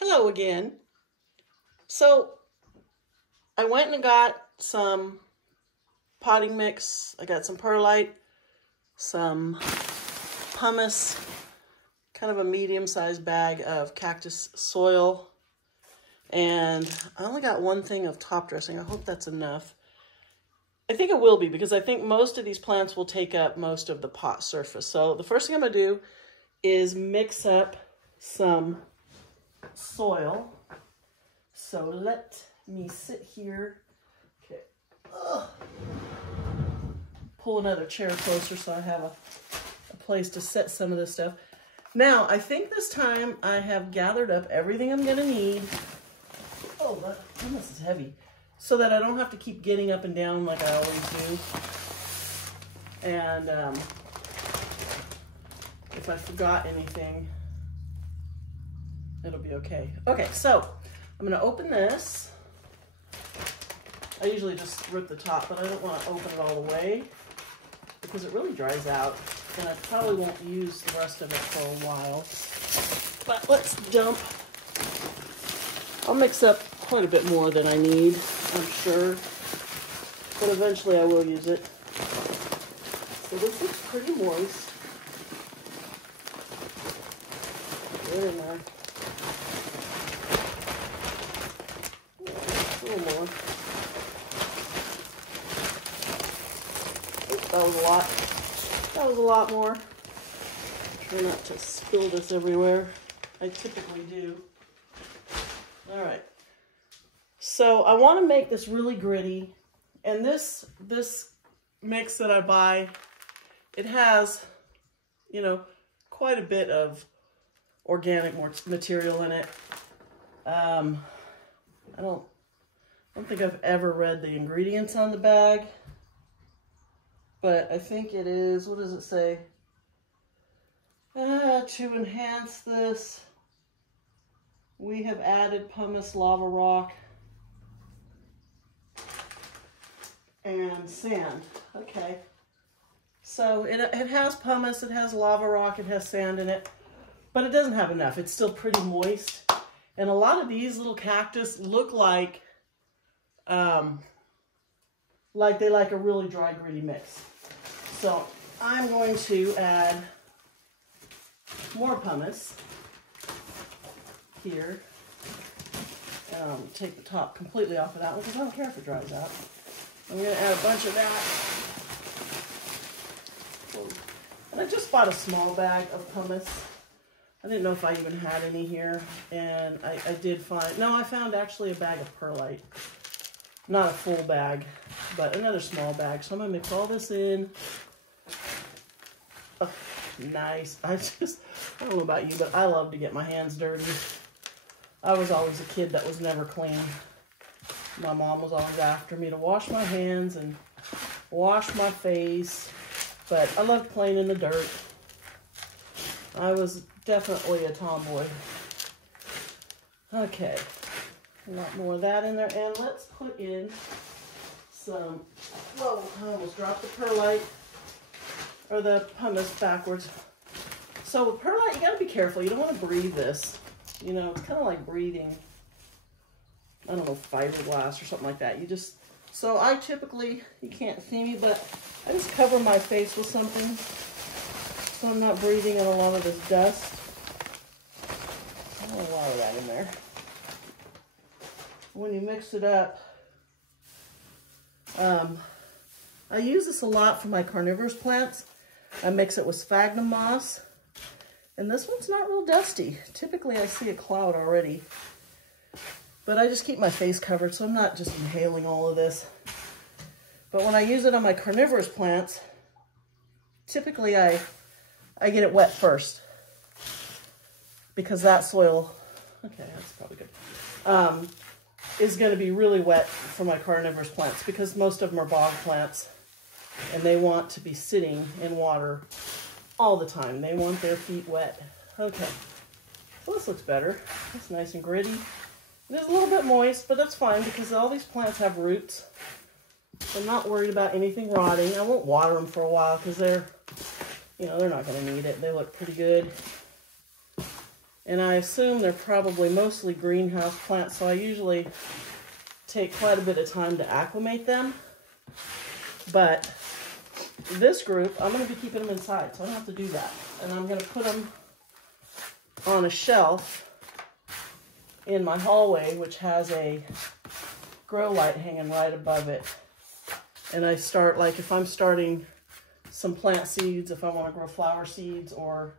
Hello again. So I went and got some potting mix. I got some perlite, some pumice, kind of a medium-sized bag of cactus soil, and I only got one thing of top dressing. I hope that's enough. I think it will be, because I think most of these plants will take up most of the pot surface. So the first thing I'm going to do is mix up some soil. So let me sit here. Okay. Pull another chair closer so I have a place to set some of this stuff. Now, I think this time I have gathered up everything I'm going to need. Oh, this is heavy. So that I don't have to keep getting up and down like I always do. And if I forgot anything, it'll be okay. Okay, so I'm going to open this. I usually just rip the top, but I don't want to open it all the way because it really dries out. And I probably won't use the rest of it for a while. But let's dump. I'll mix up quite a bit more than I need, I'm sure. But eventually I will use it. So this looks pretty moist. Get in there. A little more. Oops, that was a lot. That was a lot more. Try not to spill this everywhere. I typically do. All right. So I want to make this really gritty. And this mix that I buy, it has, you know, quite a bit of organic material in it. I don't think I've ever read the ingredients on the bag, but I think it is, what does it say? To enhance this, we have added pumice, lava rock, and sand. Okay. So it has pumice, it has lava rock, it has sand in it, but it doesn't have enough. It's still pretty moist. And a lot of these little cactus look like they like a really dry, gritty mix. So I'm going to add more pumice here. Take the top completely off of that one because I don't care if it dries out. I'm going to add a bunch of that. And I just bought a small bag of pumice. I didn't know if I even had any here. And I did find, no, I found actually a bag of perlite. Not a full bag, but another small bag. So I'm going to mix all this in. Oh, nice. I don't know about you, but I love to get my hands dirty. I was always a kid that was never clean. My mom was always after me to wash my hands and wash my face, but I loved playing in the dirt. I was definitely a tomboy. Okay, a lot more of that in there, and let's put in some, whoa, I almost dropped the perlite, or the pumice backwards. So with perlite, you gotta be careful. You don't want to breathe this. You know, it's kind of like breathing, I don't know, fiberglass or something like that. So I typically, you can't see me, but I just cover my face with something so I'm not breathing in a lot of this dust. A lot of that in there. When you mix it up, I use this a lot for my carnivorous plants. I mix it with sphagnum moss. And this one's not real dusty. Typically I see a cloud already. But I just keep my face covered so I'm not just inhaling all of this. But when I use it on my carnivorous plants, typically I get it wet first. Because that soil, okay, that's probably good, is going to be really wet for my carnivorous plants because most of them are bog plants and they want to be sitting in water all the time. They want their feet wet. Okay, well this looks better. It's nice and gritty. It is a little bit moist, but that's fine because all these plants have roots. So I'm not worried about anything rotting. I won't water them for a while because they're not going to need it. They look pretty good. And I assume they're probably mostly greenhouse plants, so I usually take quite a bit of time to acclimate them. But this group, I'm going to be keeping them inside, so I don't have to do that. And I'm going to put them on a shelf in my hallway, which has a grow light hanging right above it. And I start, like if I'm starting some plant seeds, if I want to grow flower seeds or,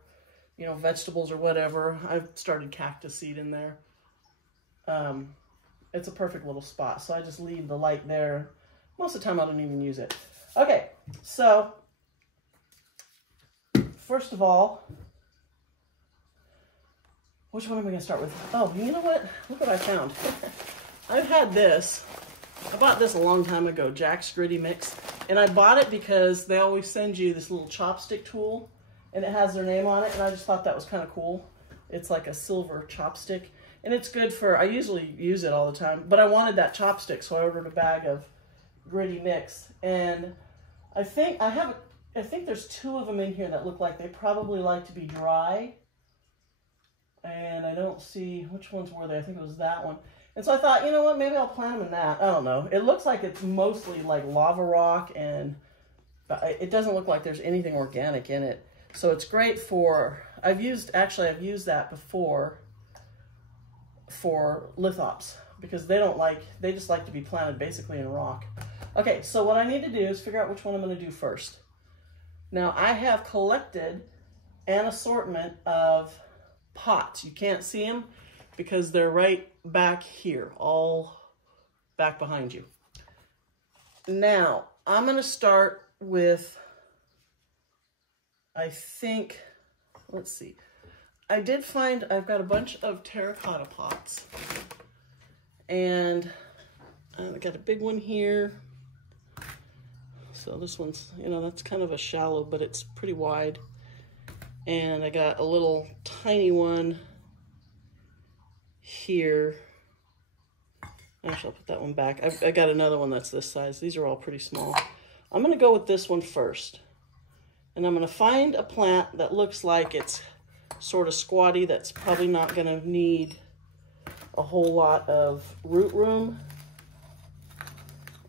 you know, vegetables or whatever, I've started cactus seed in there. It's a perfect little spot. So I just leave the light there. Most of the time I don't even use it. Okay, so first of all, which one am I going to start with? Oh, you know what? Look what I found. I've had this. I bought this a long time ago, Jack's Gritty Mix. And I bought it because they always send you this little chopstick tool. And it has their name on it. And I just thought that was kind of cool. It's like a silver chopstick. And it's good for, I usually use it all the time. But I wanted that chopstick, so I ordered a bag of Gritty Mix. And I think there's 2 of them in here that look like they probably like to be dry. And I don't see, which ones were they? I think it was that one. And so I thought, you know what, maybe I'll plant them in that. I don't know. It looks like it's mostly like lava rock, and it doesn't look like there's anything organic in it. So it's great for, I've used that before for lithops, because they just like to be planted basically in rock. Okay, so what I need to do is figure out which one I'm going to do first. Now I have collected an assortment of pots. You can't see them because they're right back here, all back behind you. Now, I'm going to start with, I think, let's see. I did find, I've got a bunch of terracotta pots. And I've got a big one here. So this one's, you know, that's kind of a shallow, but it's pretty wide. And I got a little tiny one here. Actually, I'll put that one back. I got another one that's this size. These are all pretty small. I'm going to go with this one first. And I'm going to find a plant that looks like it's sort of squatty, that's probably not going to need a whole lot of root room.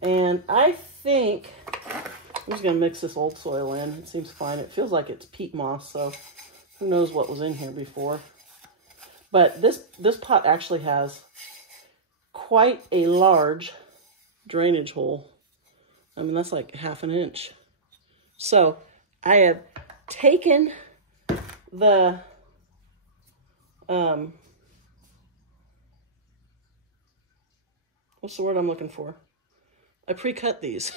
And I think I'm just going to mix this old soil in. It seems fine. It feels like it's peat moss, so who knows what was in here before. But this pot actually has quite a large drainage hole. I mean, that's like ½ an inch. So I have taken the what's the word I'm looking for? I pre-cut these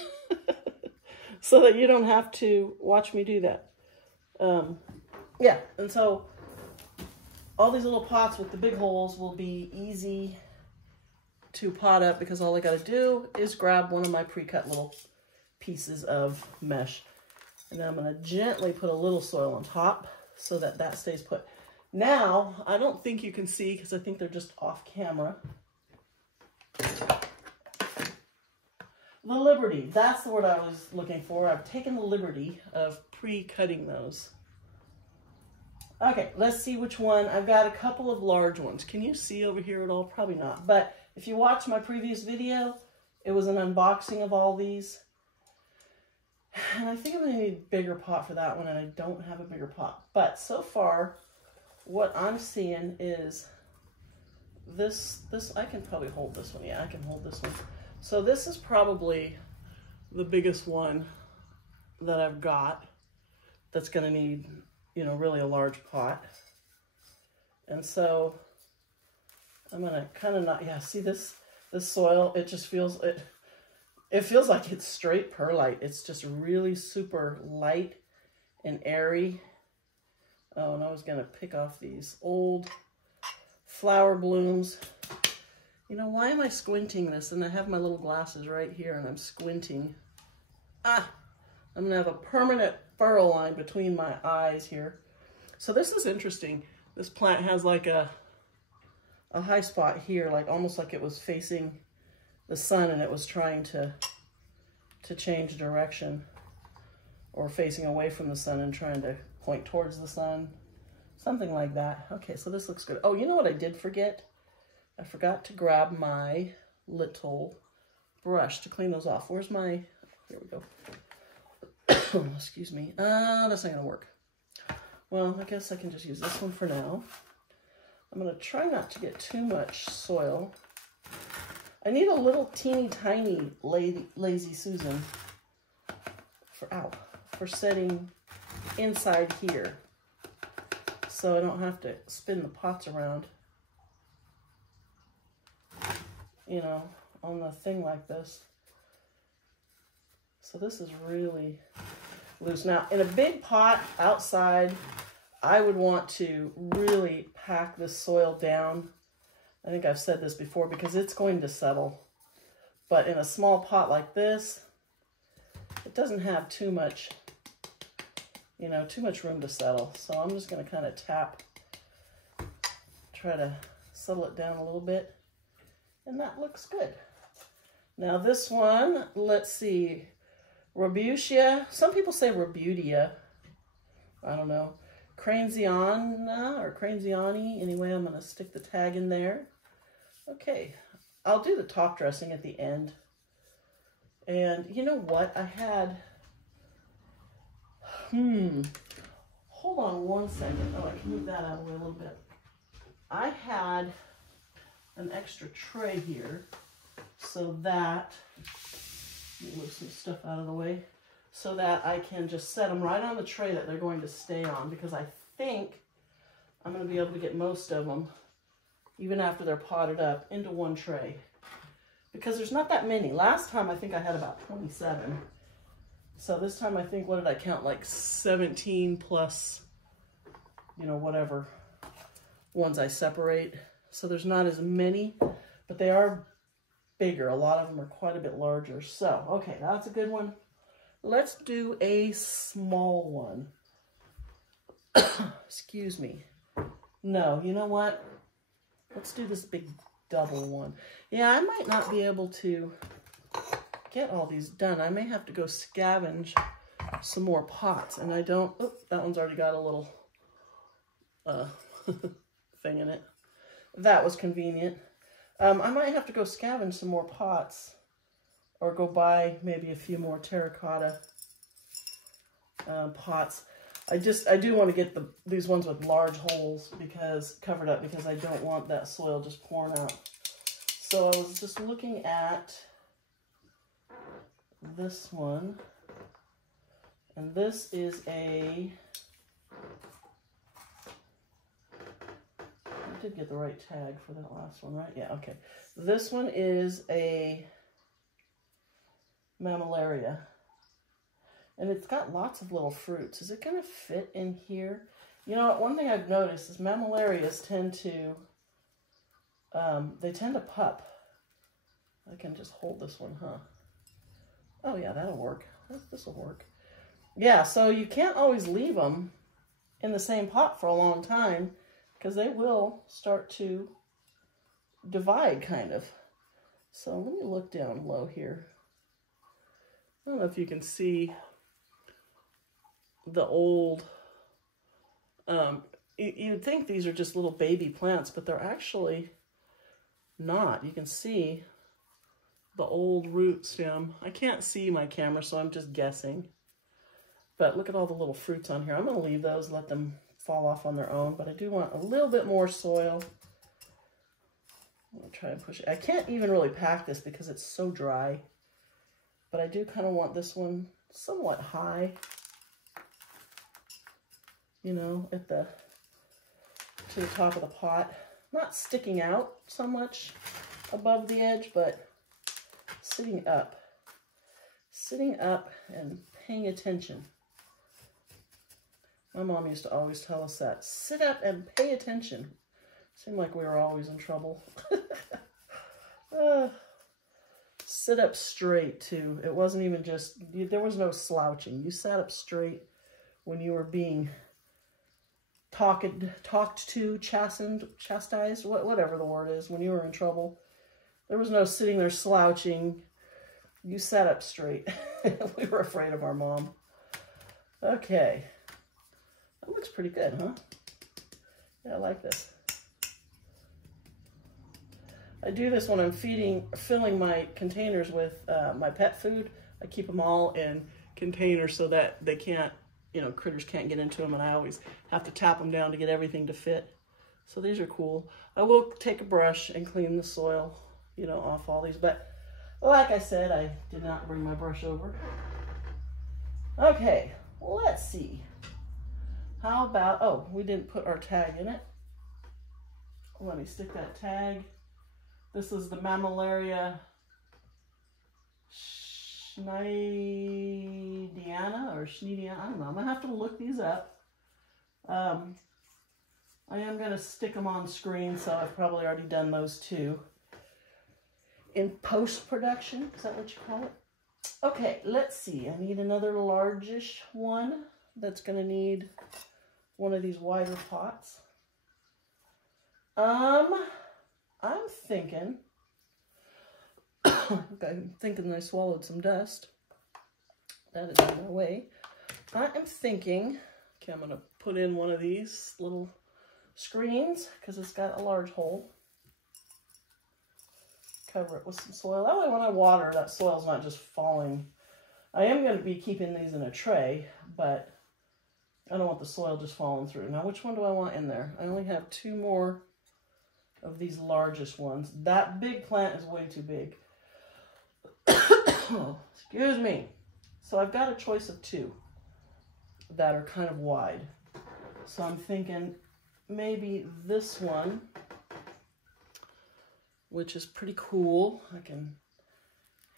so that you don't have to watch me do that. Yeah, and so all these little pots with the big holes will be easy to pot up because all I got to do is grab one of my pre-cut little pieces of mesh. And then I'm going to gently put a little soil on top so that that stays put. Now, I don't think you can see because I think they're just off camera. The Liberty, that's the word I was looking for. I've taken the liberty of pre-cutting those. Okay, let's see which one. I've got a couple of large ones. Can you see over here at all? Probably not. But if you watched my previous video, it was an unboxing of all these. And I think I'm going to need a bigger pot for that one, and I don't have a bigger pot. But so far, what I'm seeing is this, I can probably hold this one. Yeah, I can hold this one. So this is probably the biggest one that I've got that's going to need, you know, really a large pot. And so I'm going to kind of not, yeah, see this soil, it just feels, it feels like it's straight perlite. It's just really super light and airy. Oh, and I was going to pick off these old flower blooms. You know, why am I squinting this? And I have my little glasses right here and I'm squinting. Ah, I'm going to have a permanent furrow line between my eyes here. So this is interesting. This plant has like a high spot here, like almost like it was facing the sun and it was trying to change direction, or facing away from the sun and trying to point towards the sun. Something like that. Okay, so this looks good. Oh, you know what I did forget? I forgot to grab my little brush to clean those off. Where's my, there we go. Excuse me. That's not gonna work. Well, I guess I can just use this one for now. I'm gonna try not to get too much soil. I need a little teeny tiny Lazy Susan for setting inside here, so I don't have to spin the pots around, you know, on the thing like this. So this is really loose. Now, in a big pot outside, I would want to really pack this soil down. I think I've said this before because it's going to settle. But in a small pot like this, it doesn't have too much, you know, too much room to settle. So I'm just going to kind of try to settle it down a little bit. And that looks good. Now this one, let's see, Robutia. Some people say Robutia. I don't know. Cranziana or Cranziani. Anyway, I'm going to stick the tag in there. Okay, I'll do the top dressing at the end. And you know what? I had, hold on one second. Oh, I can move that out of the way a little bit. I had an extra tray here so that, let me move some stuff out of the way, so that I can just set them right on the tray that they're going to stay on, because I think I'm going to be able to get most of them, even after they're potted up, into one tray. Because there's not that many. Last time I think I had about 27. So this time I think, what did I count? Like 17 plus, you know, whatever ones I separate. So there's not as many, but they are bigger. A lot of them are quite a bit larger. So, okay, that's a good one. Let's do a small one. Excuse me. No, you know what? Let's do this big double one. Yeah, I might not be able to get all these done. I may have to go scavenge some more pots. And I don't, oh, that one's already got a little thing in it. That was convenient. I might have to go scavenge some more pots, or go buy maybe a few more terracotta pots. I do want to get these ones with large holes covered up, because I don't want that soil just pouring out. So I was just looking at this one, and this is I did get the right tag for that last one, right? Yeah, okay. This one is a Mammillaria. And it's got lots of little fruits. Is it going to fit in here? You know, one thing I've noticed is Mammillarias tend to, they tend to pup. I can just hold this one, huh? Oh yeah, that'll work. This will work. Yeah, so you can't always leave them in the same pot for a long time, because they will start to divide, kind of. So let me look down low here. I don't know if you can see the old, you'd think these are just little baby plants, but they're actually not. You can see the old root stem. I can't see my camera, so I'm just guessing. But look at all the little fruits on here. I'm going to leave those, let them fall off on their own, but I do want a little bit more soil. I'm going to try and push it. I can't even really pack this because it's so dry, but I do kind of want this one somewhat high, you know, to the top of the pot. Not sticking out so much above the edge, but sitting up and paying attention. My mom used to always tell us that. Sit up and pay attention. Seemed like we were always in trouble. Sit up straight, too. It wasn't even just, there was no slouching. You sat up straight when you were being talked to, chastised, whatever the word is, when you were in trouble. There was no sitting there slouching. You sat up straight. We were afraid of our mom. Okay. That looks pretty good, huh? Yeah, I like this. I do this when I'm filling my containers with my pet food. I keep them all in containers so that they can't, you know, critters can't get into them, and I always have to tap them down to get everything to fit. So these are cool. I will take a brush and clean the soil, you know, off all these, but like I said, I did not bring my brush over. Okay, let's see. How about, oh, we didn't put our tag in it. Let me stick that tag. This is the Mammillaria Schneidiana or Schneidiana. I don't know. I'm going to have to look these up. I am going to stick them on screen, so I've probably already done those too. In post-production, is that what you call it? Okay, let's see. I need another largish one that's going to need one of these wider pots. I'm thinking, I'm thinking I swallowed some dust. That is on my way. I am thinking, okay, I'm going to put in one of these little screens because it's got a large hole. Cover it with some soil. That way when I water, that soil's not just falling. I am going to be keeping these in a tray, but I don't want the soil just falling through. Now, which one do I want in there? I only have 2 more of these largest ones. That big plant is way too big. Excuse me. So I've got a choice of 2 that are kind of wide. So I'm thinking maybe this one, which is pretty cool. I can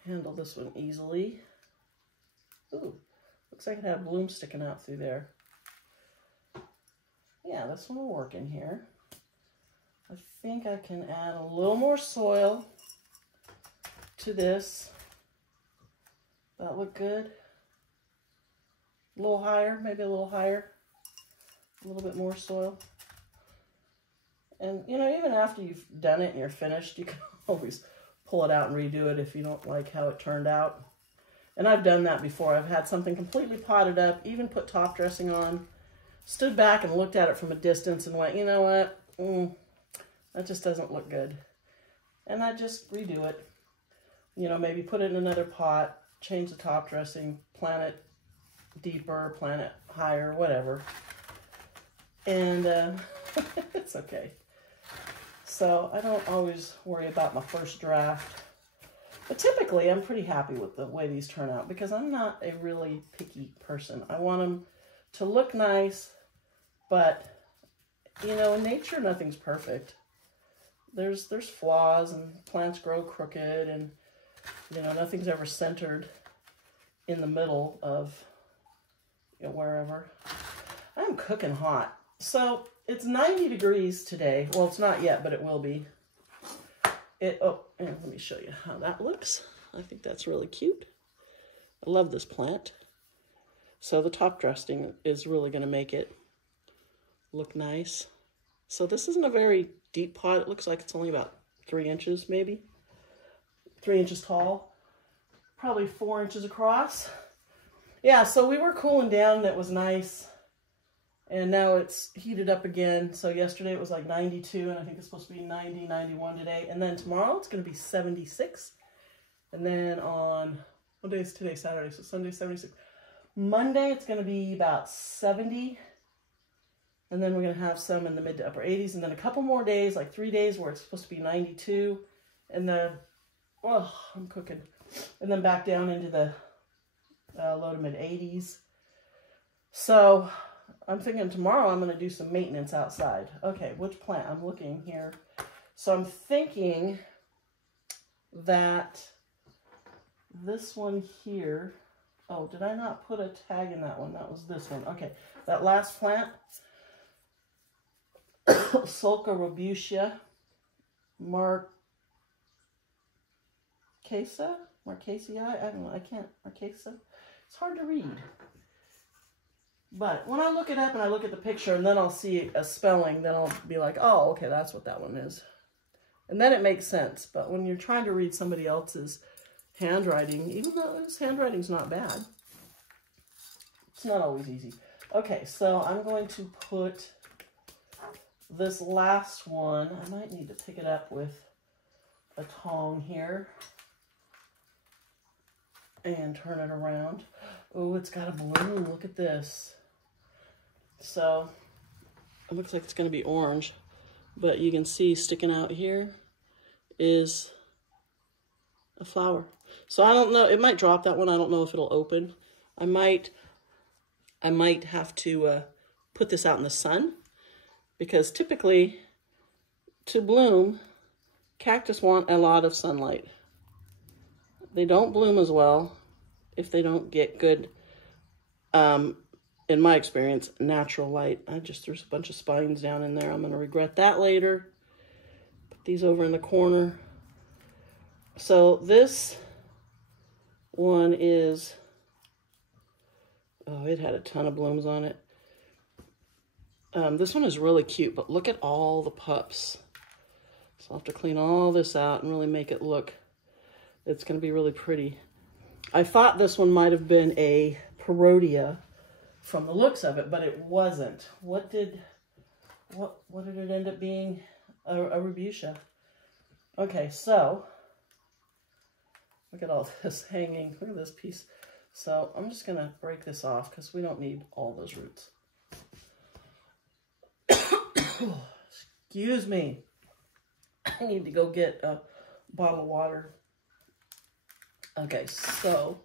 handle this one easily. Ooh, looks like it had a bloom sticking out through there. Yeah, this one will work in here. I think I can add a little more soil to this. That look good? A little higher, maybe a little higher. A little bit more soil. And, you know, even after you've done it and you're finished, you can always pull it out and redo it if you don't like how it turned out. And I've done that before. I've had something completely potted up, even put top dressing on, stood back and looked at it from a distance and went, you know what? That just doesn't look good. And I just redo it. You know, maybe put it in another pot, change the top dressing, plant it deeper, plant it higher, whatever. And it's okay. So I don't always worry about my first draft. But typically I'm pretty happy with the way these turn out because I'm not a really picky person. I want them to look nice, but you know, in nature nothing's perfect. There's flaws and plants grow crooked and you know, nothing's ever centered in the middle of, you know, wherever. I'm cooking hot. So it's 90 degrees today. Well, it's not yet, but it will be. Oh, and let me show you how that looks. I think that's really cute. I love this plant. So the top dressing is really going to make it look nice. So this isn't a very deep pot. It looks like it's only about 3 inches, maybe. 3 inches tall. Probably 4 inches across. Yeah, so we were cooling down and it was nice. And now it's heated up again. So yesterday it was like 92, and I think it's supposed to be 90, 91 today. And then tomorrow it's going to be 76. And then on, what day is today? Saturday, so Sunday, 76. Monday it's going to be about 70. And then we're going to have some in the mid to upper 80s. And then a couple more days, like 3 days where it's supposed to be 92. And then, oh, I'm cooking. And then back down into the low to mid 80s. So I'm thinking tomorrow I'm going to do some maintenance outside. Okay, which plant? I'm looking here. So I'm thinking that this one here, oh, did I not put a tag in that one? That was this one. Okay, that last plant, Sulca robusta marquesa? Marquesii? I don't know. I can't. Marquesa? It's hard to read. But when I look it up and I look at the picture and then I'll see a spelling, then I'll be like, oh, okay, that's what that one is. And then it makes sense. But when you're trying to read somebody else's handwriting, even though his handwriting's not bad, it's not always easy. Okay, so I'm going to put This last one, I might need to pick it up with a tong here and turn it around. Oh, it's got a balloon. Look at this. So it looks like it's going to be orange, but you can see sticking out here is a flower. So I don't know, it might drop that one. I don't know if it'll open. I might have to put this out in the sun, because typically to bloom, cactus want a lot of sunlight. They don't bloom as well if they don't get good, in my experience, natural light. I just threw a bunch of spines down in there. I'm going to regret that later. Put these over in the corner. So this one is, oh, it had a ton of blooms on it. This one is really cute, but look at all the pups. So I'll have to clean all this out and really make it look, it's going to be really pretty. I thought this one might have been a Perodia from the looks of it, but it wasn't. What did it end up being? A Rubicia. Okay, so look at all this hanging. Look at this piece. So I'm just going to break this off because we don't need all those roots. Excuse me. I need to go get a bottle of water. Okay, so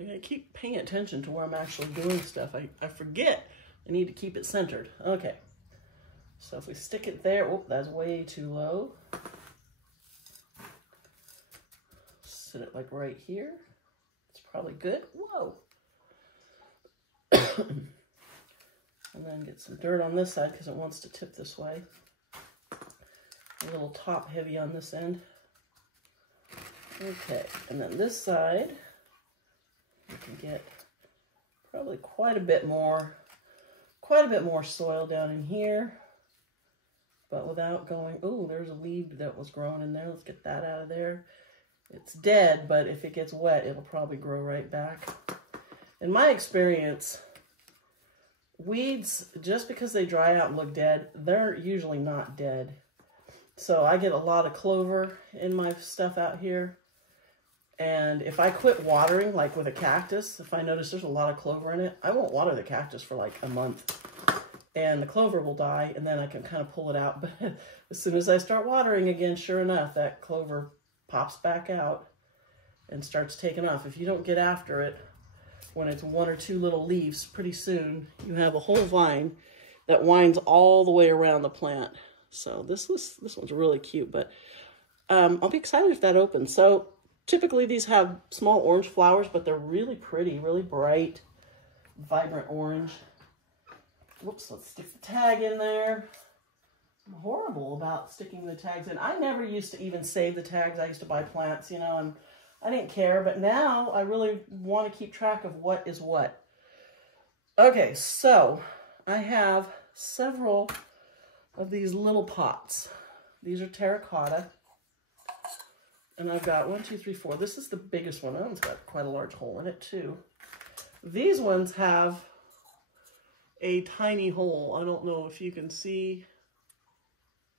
I gotta keep paying attention to where I'm actually doing stuff. I forget. I need to keep it centered. Okay. So if we stick it there, oh, that's way too low. Sit it like right here. It's probably good. Whoa. And then get some dirt on this side because it wants to tip this way. A little top heavy on this end. Okay, and then this side, you can get probably quite a bit more soil down in here, but without going, oh, there's a leaf that was growing in there. Let's get that out of there. It's dead, but if it gets wet, it'll probably grow right back. In my experience, weeds, just because they dry out and look dead, they're usually not dead. So I get a lot of clover in my stuff out here. And if I quit watering, like with a cactus, if I notice there's a lot of clover in it, I won't water the cactus for like a month. And the clover will die, and then I can kind of pull it out. But as soon as I start watering again, sure enough, that clover pops back out and starts taking off. If you don't get after it, when it's one or two little leaves, pretty soon you have a whole vine that winds all the way around the plant. So this one's really cute, but I'll be excited if that opens. So typically these have small orange flowers, but they're really pretty, really bright, vibrant orange. Whoops, let's stick the tag in there. I'm horrible about sticking the tags in. I never used to even save the tags. I used to buy plants, you know, and I didn't care, but now I really want to keep track of what is what. Okay, so I have several of these little pots. These are terracotta. And I've got 1, 2, 3, 4. This is the biggest one. That one's got quite a large hole in it too. These ones have a tiny hole. I don't know if you can see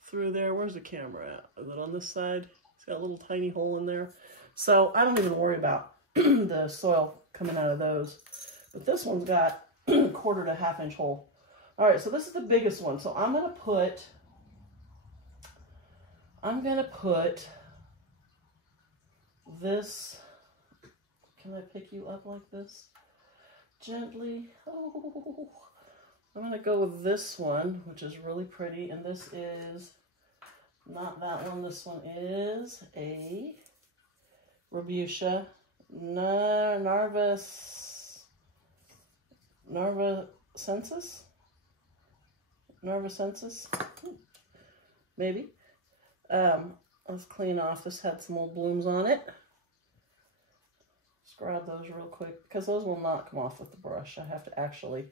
through there. Where's the camera at? Is it on this side? It's got a little tiny hole in there. So I don't even worry about the soil coming out of those. But this one's got a 1/4 to 1/2 inch hole. All right, so this is the biggest one. So I'm gonna put this, can I pick you up like this? Gently. Oh. I'm gonna go with this one, which is really pretty, and this is not that one. This one is a Rubicia Narvacensis, maybe. Let's clean off. This had some old blooms on it. Just grab those real quick because those will not come off with the brush. I have to actually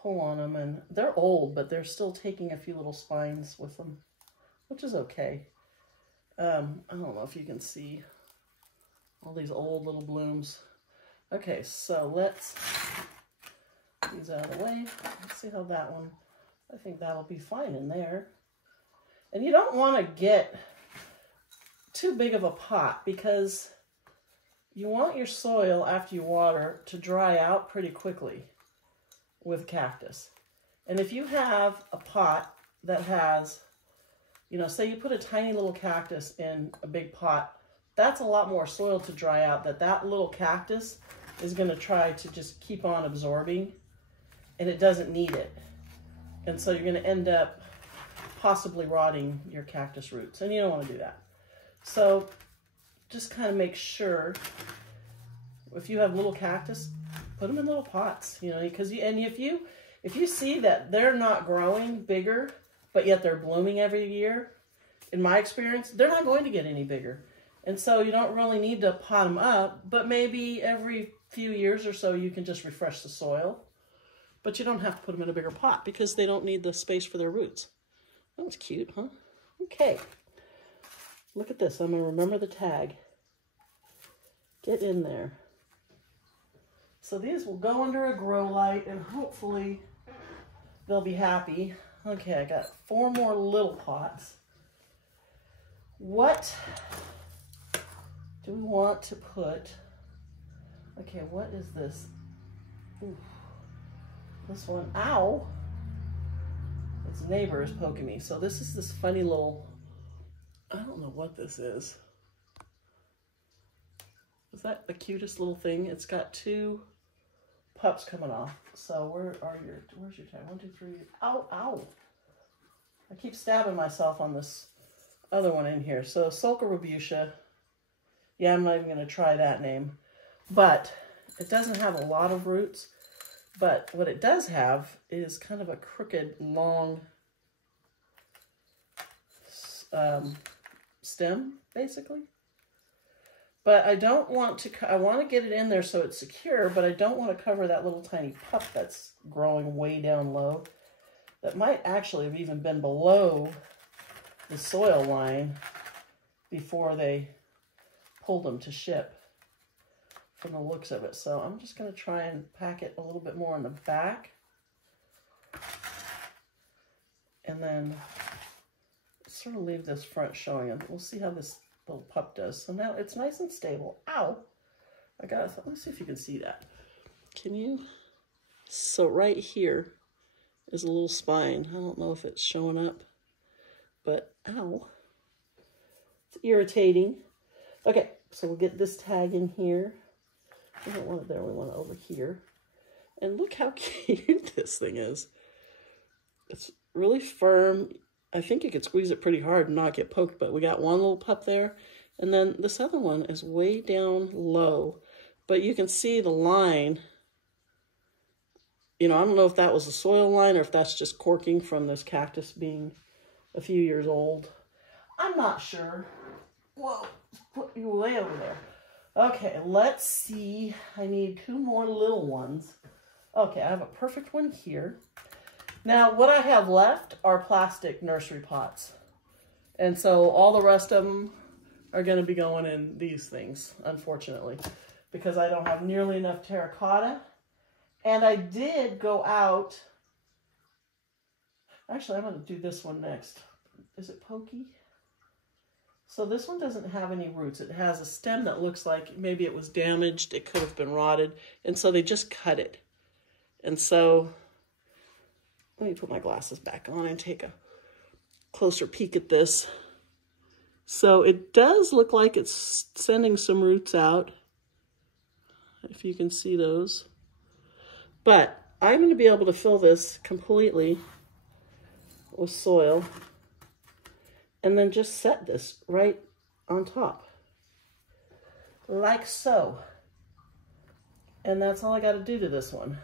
pull on them, and they're old, but they're still taking a few little spines with them, which is okay. I don't know if you can see all these old little blooms. Okay, so let's get these out of the way. Let's see how that one, I think that'll be fine in there. And you don't want to get too big of a pot because you want your soil after you water to dry out pretty quickly with cactus. And if you have a pot that has, you know, say you put a tiny little cactus in a big pot, that's a lot more soil to dry out that little cactus is going to try to just keep on absorbing, and it doesn't need it. And so you're going to end up possibly rotting your cactus roots, and you don't want to do that. So just kind of make sure, if you have little cactus, put them in little pots, you know, because if you see that they're not growing bigger, but yet they're blooming every year, in my experience, they're not going to get any bigger. And so you don't really need to pot them up, but maybe every few years or so you can just refresh the soil. But you don't have to put them in a bigger pot because they don't need the space for their roots. That was cute, huh? Okay. Look at this. I'm going to remember the tag. Get in there. So these will go under a grow light and hopefully they'll be happy. Okay, I got 4 more little pots. What do we want to put? Okay, what is this? Ooh. This one, ow. Its neighbor is poking me. So this is this funny little, I don't know what this is. Is that the cutest little thing? It's got 2 pups coming off. So where's your tag? 1, 2, 3. Ow, ow. I keep stabbing myself on this other one in here. So Sulca Rubutia. Yeah, I'm not even going to try that name. But it doesn't have a lot of roots. But what it does have is kind of a crooked, long stem, basically. But I don't want to, I want to get it in there so it's secure, but I don't want to cover that little tiny pup that's growing way down low. That might actually have even been below the soil line before they pulled them to ship, from the looks of it. So I'm just going to try and pack it a little bit more in the back. And then sort of leave this front showing, and we'll see how this little pup does. So now it's nice and stable. Ow! I got it. Let me see if you can see that. Can you? So right here is a little spine. I don't know if it's showing up, but ow. It's irritating. Okay, so we'll get this tag in here. We don't want it there, we want it over here. And look how cute this thing is. It's really firm. I think you could squeeze it pretty hard and not get poked, but we got one little pup there. And then this other one is way down low. But you can see the line. You know, I don't know if that was a soil line or if that's just corking from this cactus being a few years old. I'm not sure. Whoa, put you way over there. Okay, let's see. I need 2 more little ones. Okay, I have a perfect one here. Now, what I have left are plastic nursery pots. And so all the rest of them are going to be going in these things, unfortunately, because I don't have nearly enough terracotta. And I did go out. Actually, I'm going to do this one next. Is it pokey? So this one doesn't have any roots. It has a stem that looks like maybe it was damaged. It could have been rotted. And so they just cut it. And so let me put my glasses back on and take a closer peek at this. So it does look like it's sending some roots out, if you can see those. But I'm going to be able to fill this completely with soil and then just set this right on top, like so. And that's all I got to do to this one.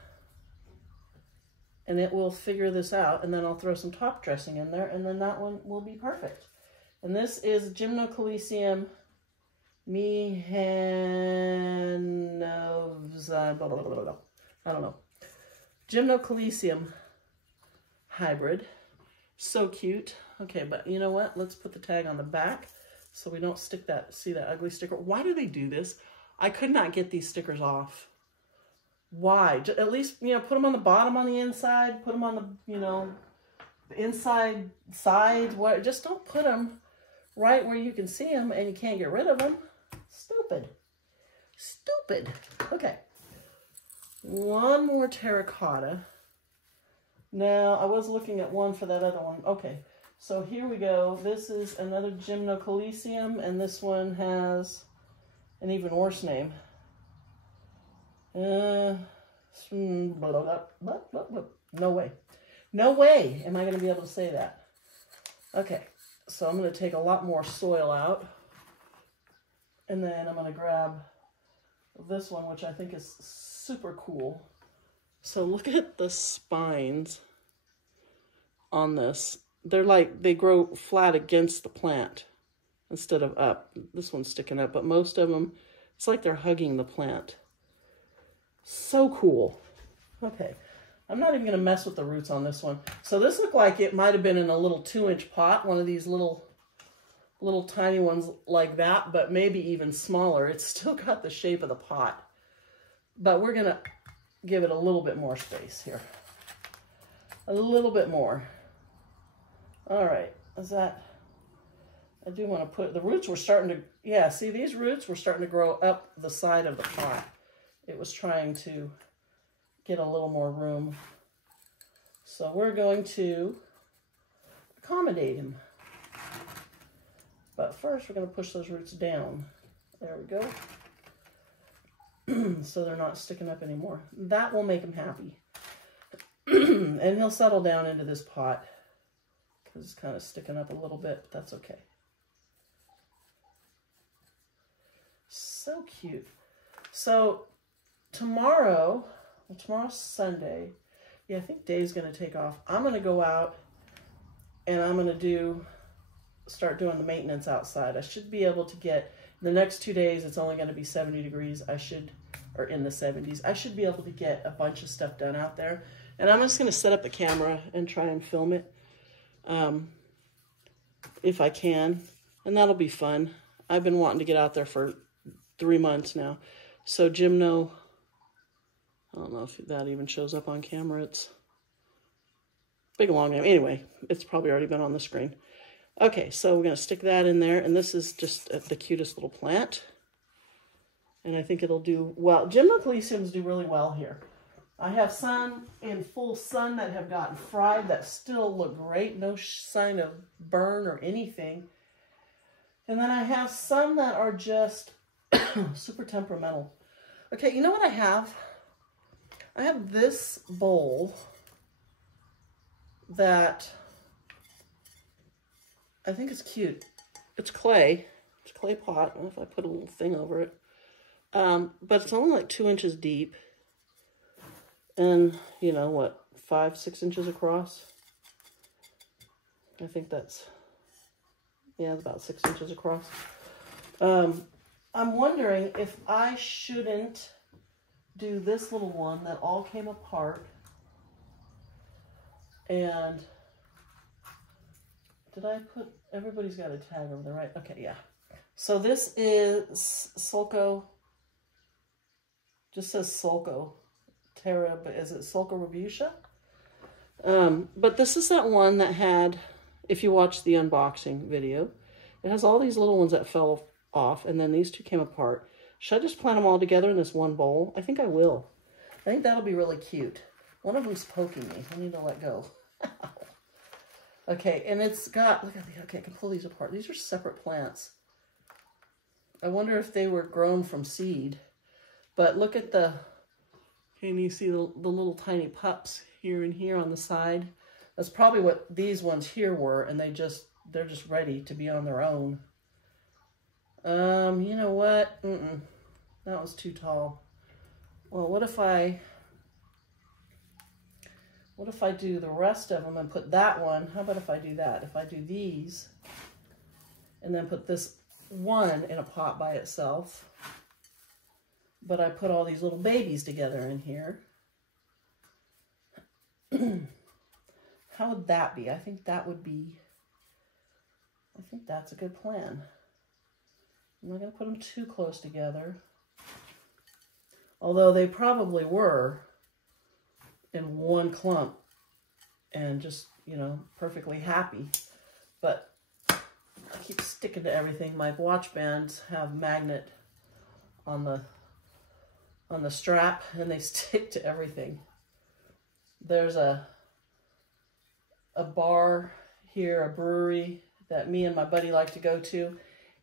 And it will figure this out, and then I'll throw some top dressing in there, and then that one will be perfect. And this is Gymnocalycium mehanovs, I don't know. Gymnocalycium hybrid. So cute. Okay, but you know what? Let's put the tag on the back so we don't stick that, see that ugly sticker. Why do they do this? I could not get these stickers off. Why? At least, you know, put them on the bottom on the inside, put them on the, you know, inside, sides, what, just don't put them right where you can see them and you can't get rid of them. Stupid. Stupid. Okay. One more terracotta. Now, I was looking at one for that other one. Okay. So here we go. This is another Gymnocalycium, and this one has an even worse name. No way. No way am I going to be able to say that. Okay, so I'm going to take a lot more soil out. And then I'm going to grab this one, which I think is super cool. So look at the spines on this. They're like, they grow flat against the plant instead of up. This one's sticking up, but most of them, it's like they're hugging the plant. So cool. Okay, I'm not even going to mess with the roots on this one. So this looked like it might have been in a little 2-inch pot, one of these little tiny ones like that, but maybe even smaller. It's still got the shape of the pot. But we're going to give it a little bit more space here. A little bit more. All right, is that, I do want to put, the roots were starting to, yeah, see these roots were starting to grow up the side of the pot. It was trying to get a little more room. So we're going to accommodate him. But first we're going to push those roots down. There we go. So they're not sticking up anymore. That will make him happy. And he'll settle down into this pot. It's kind of sticking up a little bit, but that's okay. So cute. So tomorrow, well, tomorrow's Sunday. Yeah, I think Dave's going to take off. I'm going to go out and I'm going to start doing the maintenance outside. I should be able to get, the next 2 days, it's only going to be 70 degrees. Or in the 70s. I should be able to get a bunch of stuff done out there. And I'm just going to set up the camera and try and film it. If I can, and that'll be fun. I've been wanting to get out there for 3 months now. So Gymno, I don't know if that even shows up on camera. It's big long name. Anyway, it's probably already been on the screen. Okay, so we're going to stick that in there, and this is just the cutest little plant. And I think it'll do well. Gymnocalyciums do really well here. I have some in full sun that have gotten fried that still look great. No sign of burn or anything. And then I have some that are just super temperamental. Okay, you know what I have? I have this bowl that I think is cute. It's clay. It's a clay pot. I don't know if I put a little thing over it. But it's only like 2 inches deep. And, you know, what, 5-6 inches across? I think that's, yeah, about 6 inches across. I'm wondering if I shouldn't do this little one that all came apart. And did I put, everybody's got a tag over there, right? Okay, yeah. So this is Sulco, just says Sulco. Terra, but is it Sulco Rabutia? But this is that one that had, if you watch the unboxing video, it has all these little ones that fell off, and then these two came apart. Should I just plant them all together in this one bowl? I think I will. I think that'll be really cute. One of them's poking me. I need to let go. Okay, and it's got, look at the, okay, I can pull these apart. These are separate plants. I wonder if they were grown from seed. But look at the, can you see the little tiny pups here and here on the side? That's probably what these ones here were, and they're just ready to be on their own. You know what? That was too tall. Well, what if I do the rest of them and put that one? How about if I do that? If I do these and then put this one in a pot by itself, but I put all these little babies together in here. How would that be? I think that's a good plan. I'm not going to put them too close together. Although they probably were in one clump and just you know, perfectly happy. But I keep sticking to everything. My watch bands have magnet on the strap, and they stick to everything. There's a bar here, a brewery that me and my buddy like to go to,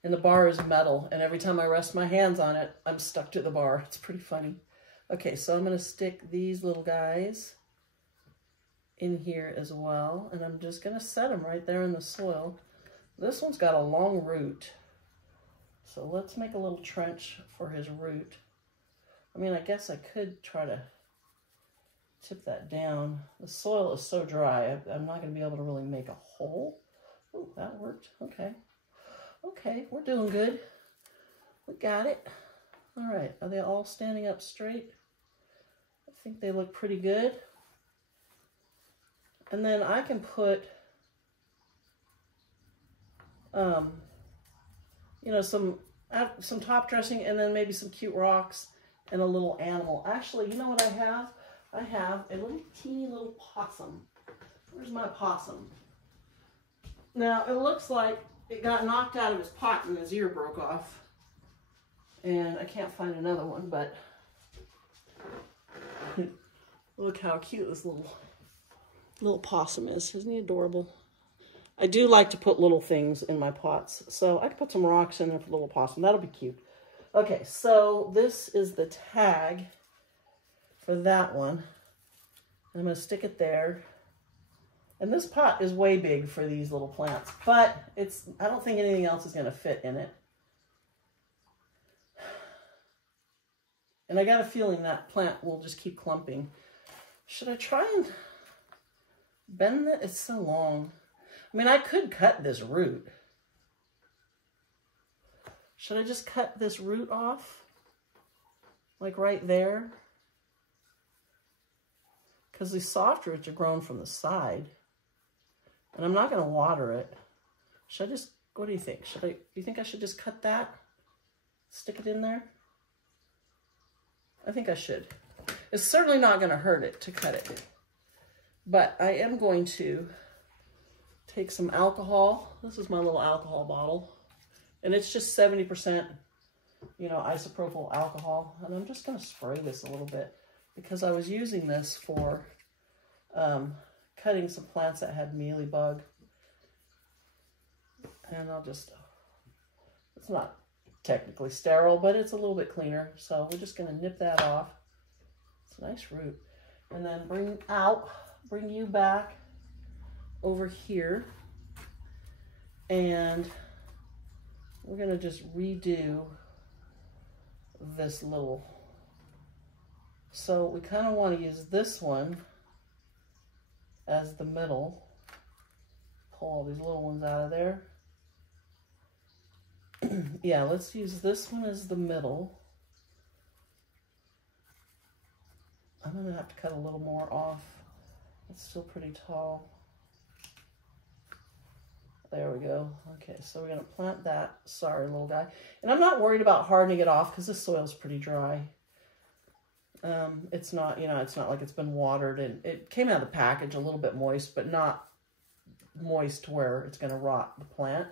and the bar is metal, and every time I rest my hands on it, I'm stuck to the bar. It's pretty funny. Okay, so I'm going to stick these little guys in here as well, and I'm just going to set them right there in the soil. This one's got a long root, so let's make a little trench for his root. I mean, I guess I could try to tip that down. The soil is so dry, I'm not going to be able to really make a hole. Oh, that worked. Okay. Okay, we're doing good. We got it. All right, are they all standing up straight? I think they look pretty good. And then I can put, you know, some top dressing, and then maybe some cute rocks and a little animal. Actually, you know what I have? I have a little teeny little possum. Where's my possum? Now, it looks like it got knocked out of his pot and his ear broke off. And I can't find another one, but look how cute this little possum is. Isn't he adorable? I do like to put little things in my pots. So I could put some rocks in there for the little possum. That'll be cute. Okay, so this is the tag for that one. I'm going to stick it there. And this pot is way big for these little plants, but I don't think anything else is going to fit in it. And I got a feeling that plant will just keep clumping. Should I try and bend it? It's so long. I mean, I could cut this root. Should I just cut this root off? Like right there? Because these soft roots are grown from the side. And I'm not going to water it. Should I just, what do you think? Do you think I should just cut that? Stick it in there? I think I should. It's certainly not going to hurt it to cut it. But I am going to take some alcohol. This is my little alcohol bottle. And it's just 70%, you know, isopropyl alcohol. And I'm just going to spray this a little bit because I was using this for cutting some plants that had mealybug. And I'll just, it's not technically sterile, but it's a little bit cleaner. So we're just going to nip that off. It's a nice root. And then bring you back over here. And we're going to just redo this little. So we kind of want to use this one as the middle. Pull all these little ones out of there. Yeah, let's use this one as the middle. I'm going to have to cut a little more off. It's still pretty tall. There we go. Okay, so we're going to plant that. Sorry, little guy. And I'm not worried about hardening it off because this soil's pretty dry. It's not, you know, it's not like it's been watered, and it came out of the package a little bit moist, but not moist to where it's going to rot the plant.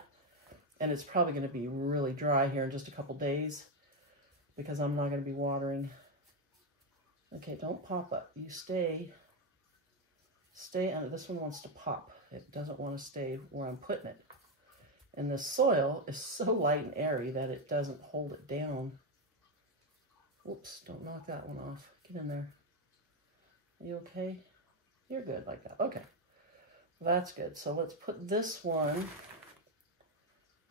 And it's probably going to be really dry here in just a couple days because I'm not going to be watering. Okay, don't pop up. You stay under. This one wants to pop. It doesn't want to stay where I'm putting it. And the soil is so light and airy that it doesn't hold it down. Whoops, don't knock that one off. Get in there. Are you okay? You're good like that. Okay, that's good. So let's put this one,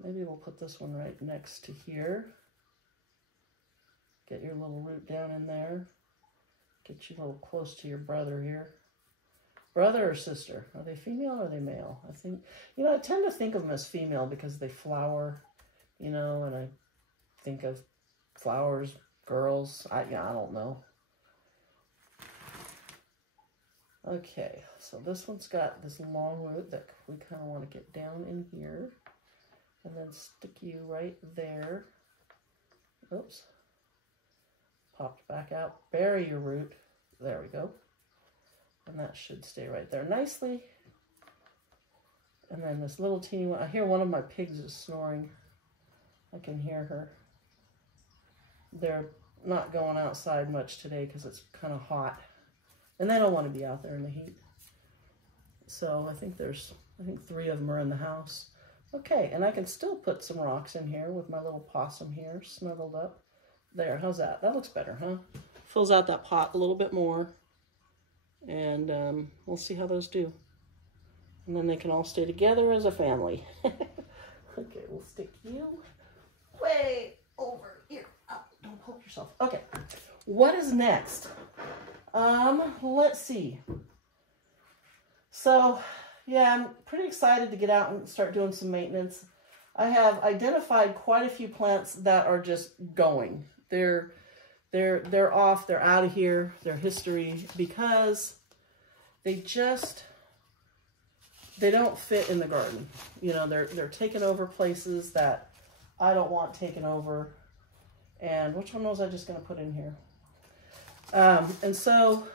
maybe we'll put this one right next to here. Get your little root down in there. Get you a little close to your brother here. Brother or sister? Are they female or are they male? I think, you know, I tend to think of them as female because they flower, you know, and I think of flowers, girls. I don't know. Okay, so this one's got this long root that we kind of want to get down in here. And then stick you right there. Oops. Popped back out. Bury your root. There we go. And that should stay right there nicely. And then this little teeny one. I hear one of my pigs is snoring. I can hear her. They're not going outside much today because it's kind of hot. And they don't want to be out there in the heat. So I think 3 of them are in the house. Okay, and I can still put some rocks in here with my little possum here, snuggled up. There, how's that? That looks better, huh? Fills out that pot a little bit more. And we'll see how those do. And then they can all stay together as a family. Okay, we'll stick you way over here. Oh, don't poke yourself. Okay, what is next? Let's see. So, yeah, I'm pretty excited to get out and start doing some maintenance. I have identified quite a few plants that are just going. They're off, they're out of here, they're history, because they don't fit in the garden. You know, they're taking over places that I don't want taken over. And which one was I just going to put in here? And so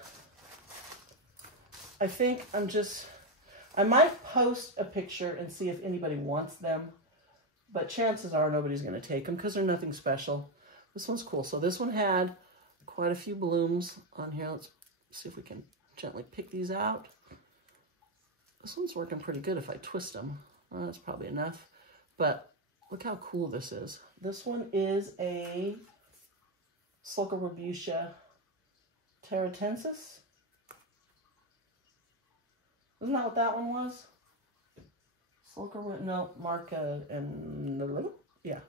I think I might post a picture and see if anybody wants them, but chances are nobody's going to take them because they're nothing special. This one's cool. So this one had quite a few blooms on here. Let's see if we can gently pick these out. This one's working pretty good if I twist them. Well, that's probably enough. But look how cool this is. This one is a Sulcorobutia terratensis. Isn't that what that one was? No, Marca and yeah.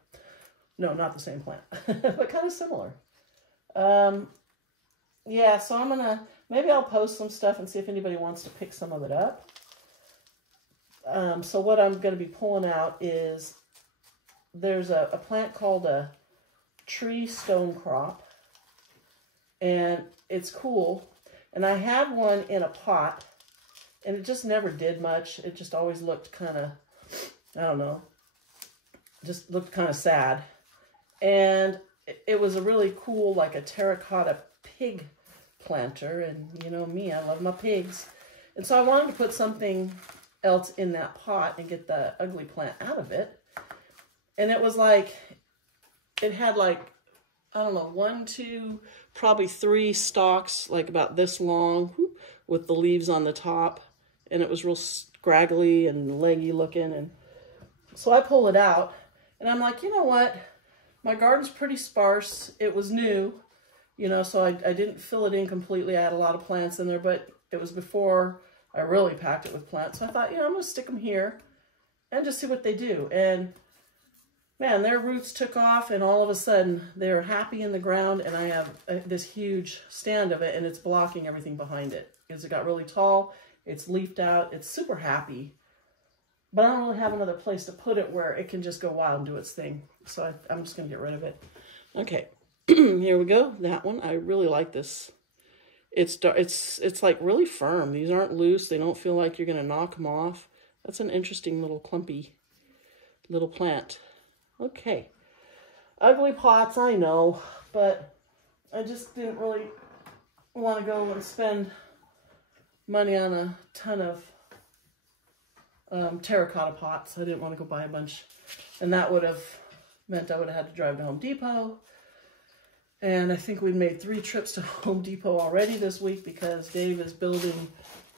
No, not the same plant, but kind of similar. Yeah, so maybe I'll post some stuff and see if anybody wants to pick some of it up. So what I'm going to be pulling out is, there's a plant called a tree stonecrop, and it's cool. And I had one in a pot, and it just never did much. It just always looked kind of, I don't know, just looked kind of sad. And it was a really cool, like a terracotta pig planter. And you know me, I love my pigs. And so I wanted to put something else in that pot and get the ugly plant out of it. And it was like, it had like, I don't know, 1, 2, probably 3 stalks, like about this long, with the leaves on the top. And it was real scraggly and leggy looking. And so I pull it out, and I'm like, you know what? My garden's pretty sparse. It was new, you know, so I didn't fill it in completely. I had a lot of plants in there, but it was before I really packed it with plants. So I thought, you know, I'm going to stick them here and just see what they do. And man, their roots took off, and all of a sudden they're happy in the ground, and I have this huge stand of it, and it's blocking everything behind it because it got really tall. It's leafed out. It's super happy, but I don't really have another place to put it where it can just go wild and do its thing. So I'm just going to get rid of it. Okay, here we go. That one, I really like this. It's like really firm. These aren't loose. They don't feel like you're going to knock them off. That's an interesting little clumpy little plant. Okay, ugly pots, I know, but I just didn't really want to go and spend money on a ton of terracotta pots. I didn't want to go buy a bunch, and that would have meant I would have had to drive to Home Depot. And I think we've made 3 trips to Home Depot already this week because Dave is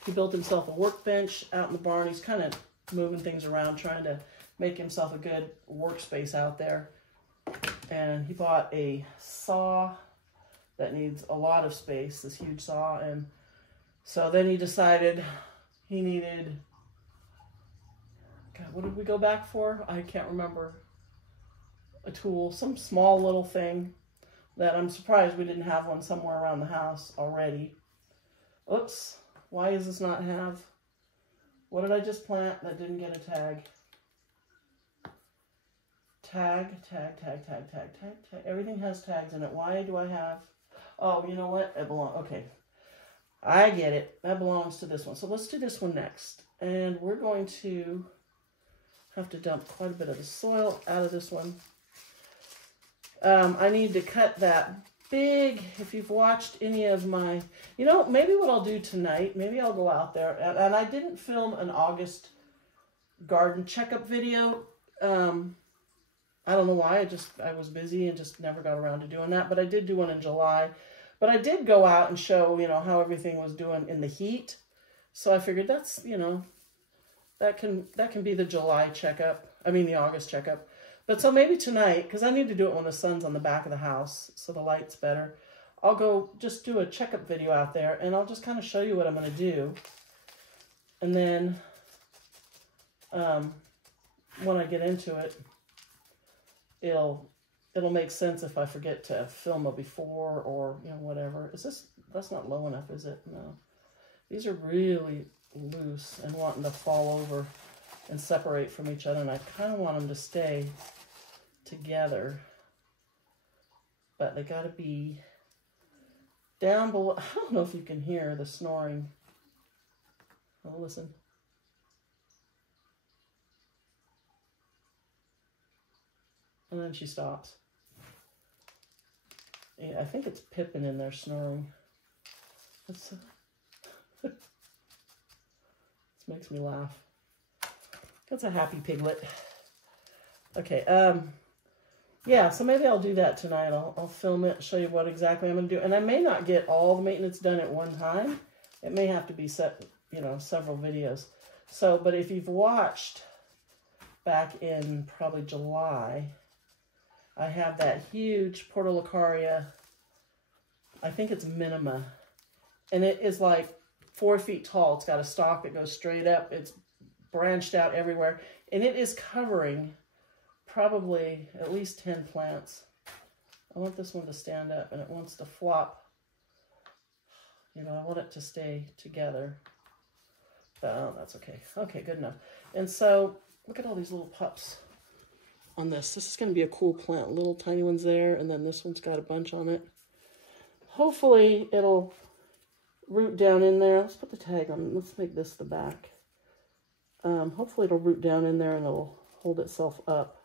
he built himself a workbench out in the barn. He's kind of moving things around, trying to make himself a good workspace out there. And he bought a saw that needs a lot of space, this huge saw. And so then he decided he needed, God, what did we go back for? I can't remember. A tool, some small little thing that I'm surprised we didn't have one somewhere around the house already. Oops, why does this not have, what did I just plant that didn't get a tag? Tag. Everything has tags in it. Why do I have, oh, you know what? It belongs, okay. I get it. That belongs to this one. So let's do this one next. And we're going to have to dump quite a bit of the soil out of this one. I need to cut that big, if you've watched any of my, you know, maybe what I'll do tonight, maybe I'll go out there, and I didn't film an August garden checkup video. I don't know why, I was busy and just never got around to doing that, but I did do one in July. But I did go out and show, you know, how everything was doing in the heat. So I figured that's, you know, that can be the July checkup. I mean, the August checkup. But so maybe tonight, because I need to do it when the sun's on the back of the house, so the light's better. I'll go just do a checkup video out there, and I'll just kind of show you what I'm going to do. And then when I get into it, it'll make sense if I forget to film a before or, you know, whatever. That's not low enough, is it? No. These are really loose and wanting to fall over and separate from each other, and I kind of want them to stay together. But they got to be down below. I don't know if you can hear the snoring. Oh, listen. And then she stops. Yeah, I think it's Pippin in there snoring. This makes me laugh. That's a happy piglet. Okay, yeah, so maybe I'll do that tonight. I'll film it, show you what exactly I'm going to do. And I may not get all the maintenance done at one time. It may have to be set, you know, several videos. So, but if you've watched back in probably July, I have that huge Portulacaria, I think it's Minima, and it is like 4 feet tall. It's got a stalk that goes straight up. It's branched out everywhere, and it is covering probably at least 10 plants. I want this one to stand up, and it wants to flop. You know, I want it to stay together. But oh, that's okay. Okay, good enough. And so, look at all these little pups on this. This is going to be a cool plant. Little tiny ones there, and then this one's got a bunch on it. Hopefully it'll root down in there. Let's put the tag on. Let's make this the back. Hopefully it'll root down in there and it'll hold itself up.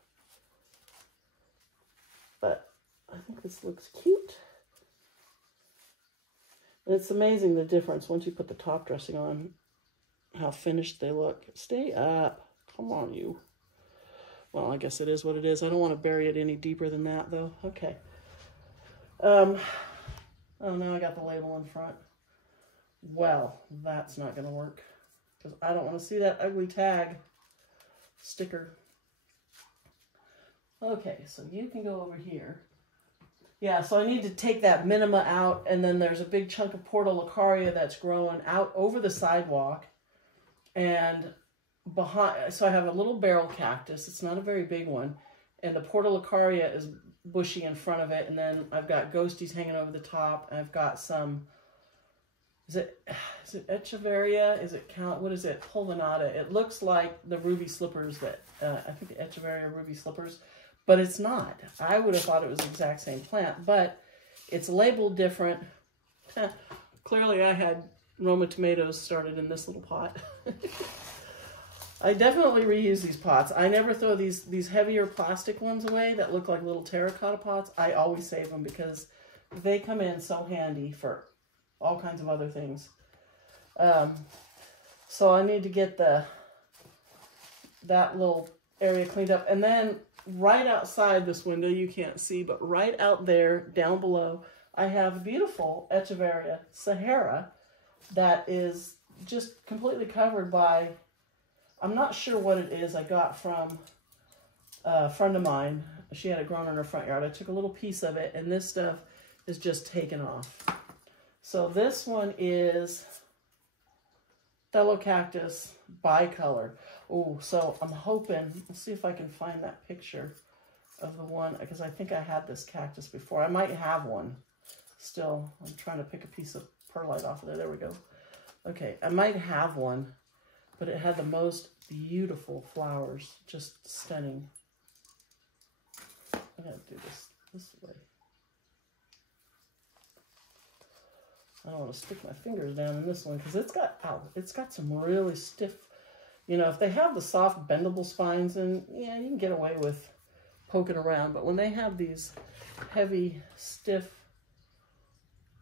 But I think this looks cute. And it's amazing the difference once you put the top dressing on, how finished they look. Stay up. Come on, you. Well, I guess it is what it is. I don't want to bury it any deeper than that, though. Okay. Oh, now I got the label in front. Well, that's not going to work, because I don't want to see that ugly tag sticker. Okay, so you can go over here. Yeah, so I need to take that Minima out, and then there's a big chunk of Portulacaria that's growing out over the sidewalk. And behind, so I have a little barrel cactus. It's not a very big one. And the Portulacaria is bushy in front of it. And then I've got ghosties hanging over the top. And I've got some, is it Echeveria? What is it? Pulvinata. It looks like the ruby slippers that, I think the Echeveria ruby slippers, but it's not. I would have thought it was the exact same plant, but it's labeled different. Clearly I had Roma tomatoes started in this little pot. I definitely reuse these pots. I never throw these heavier plastic ones away that look like little terracotta pots. I always save them because they come in so handy for all kinds of other things. So I need to get that little area cleaned up. And then right outside this window, you can't see, but right out there, down below, I have a beautiful Echeveria Sahara that is just completely covered by, I'm not sure what it is I got from a friend of mine. She had it grown in her front yard. I took a little piece of it, and this stuff is just taken off. So this one is Thelocactus bicolor. Oh, so I'm hoping, let's see if I can find that picture of the one, because I think I had this cactus before. I might have one still. I'm trying to pick a piece of perlite off of there. There we go. Okay, I might have one, but it had the most beautiful flowers. Just stunning. I'm going to do this way. I don't want to stick my fingers down in this one because it's got some really stiff, you know, if they have the soft bendable spines, then yeah, you can get away with poking around. But when they have these heavy, stiff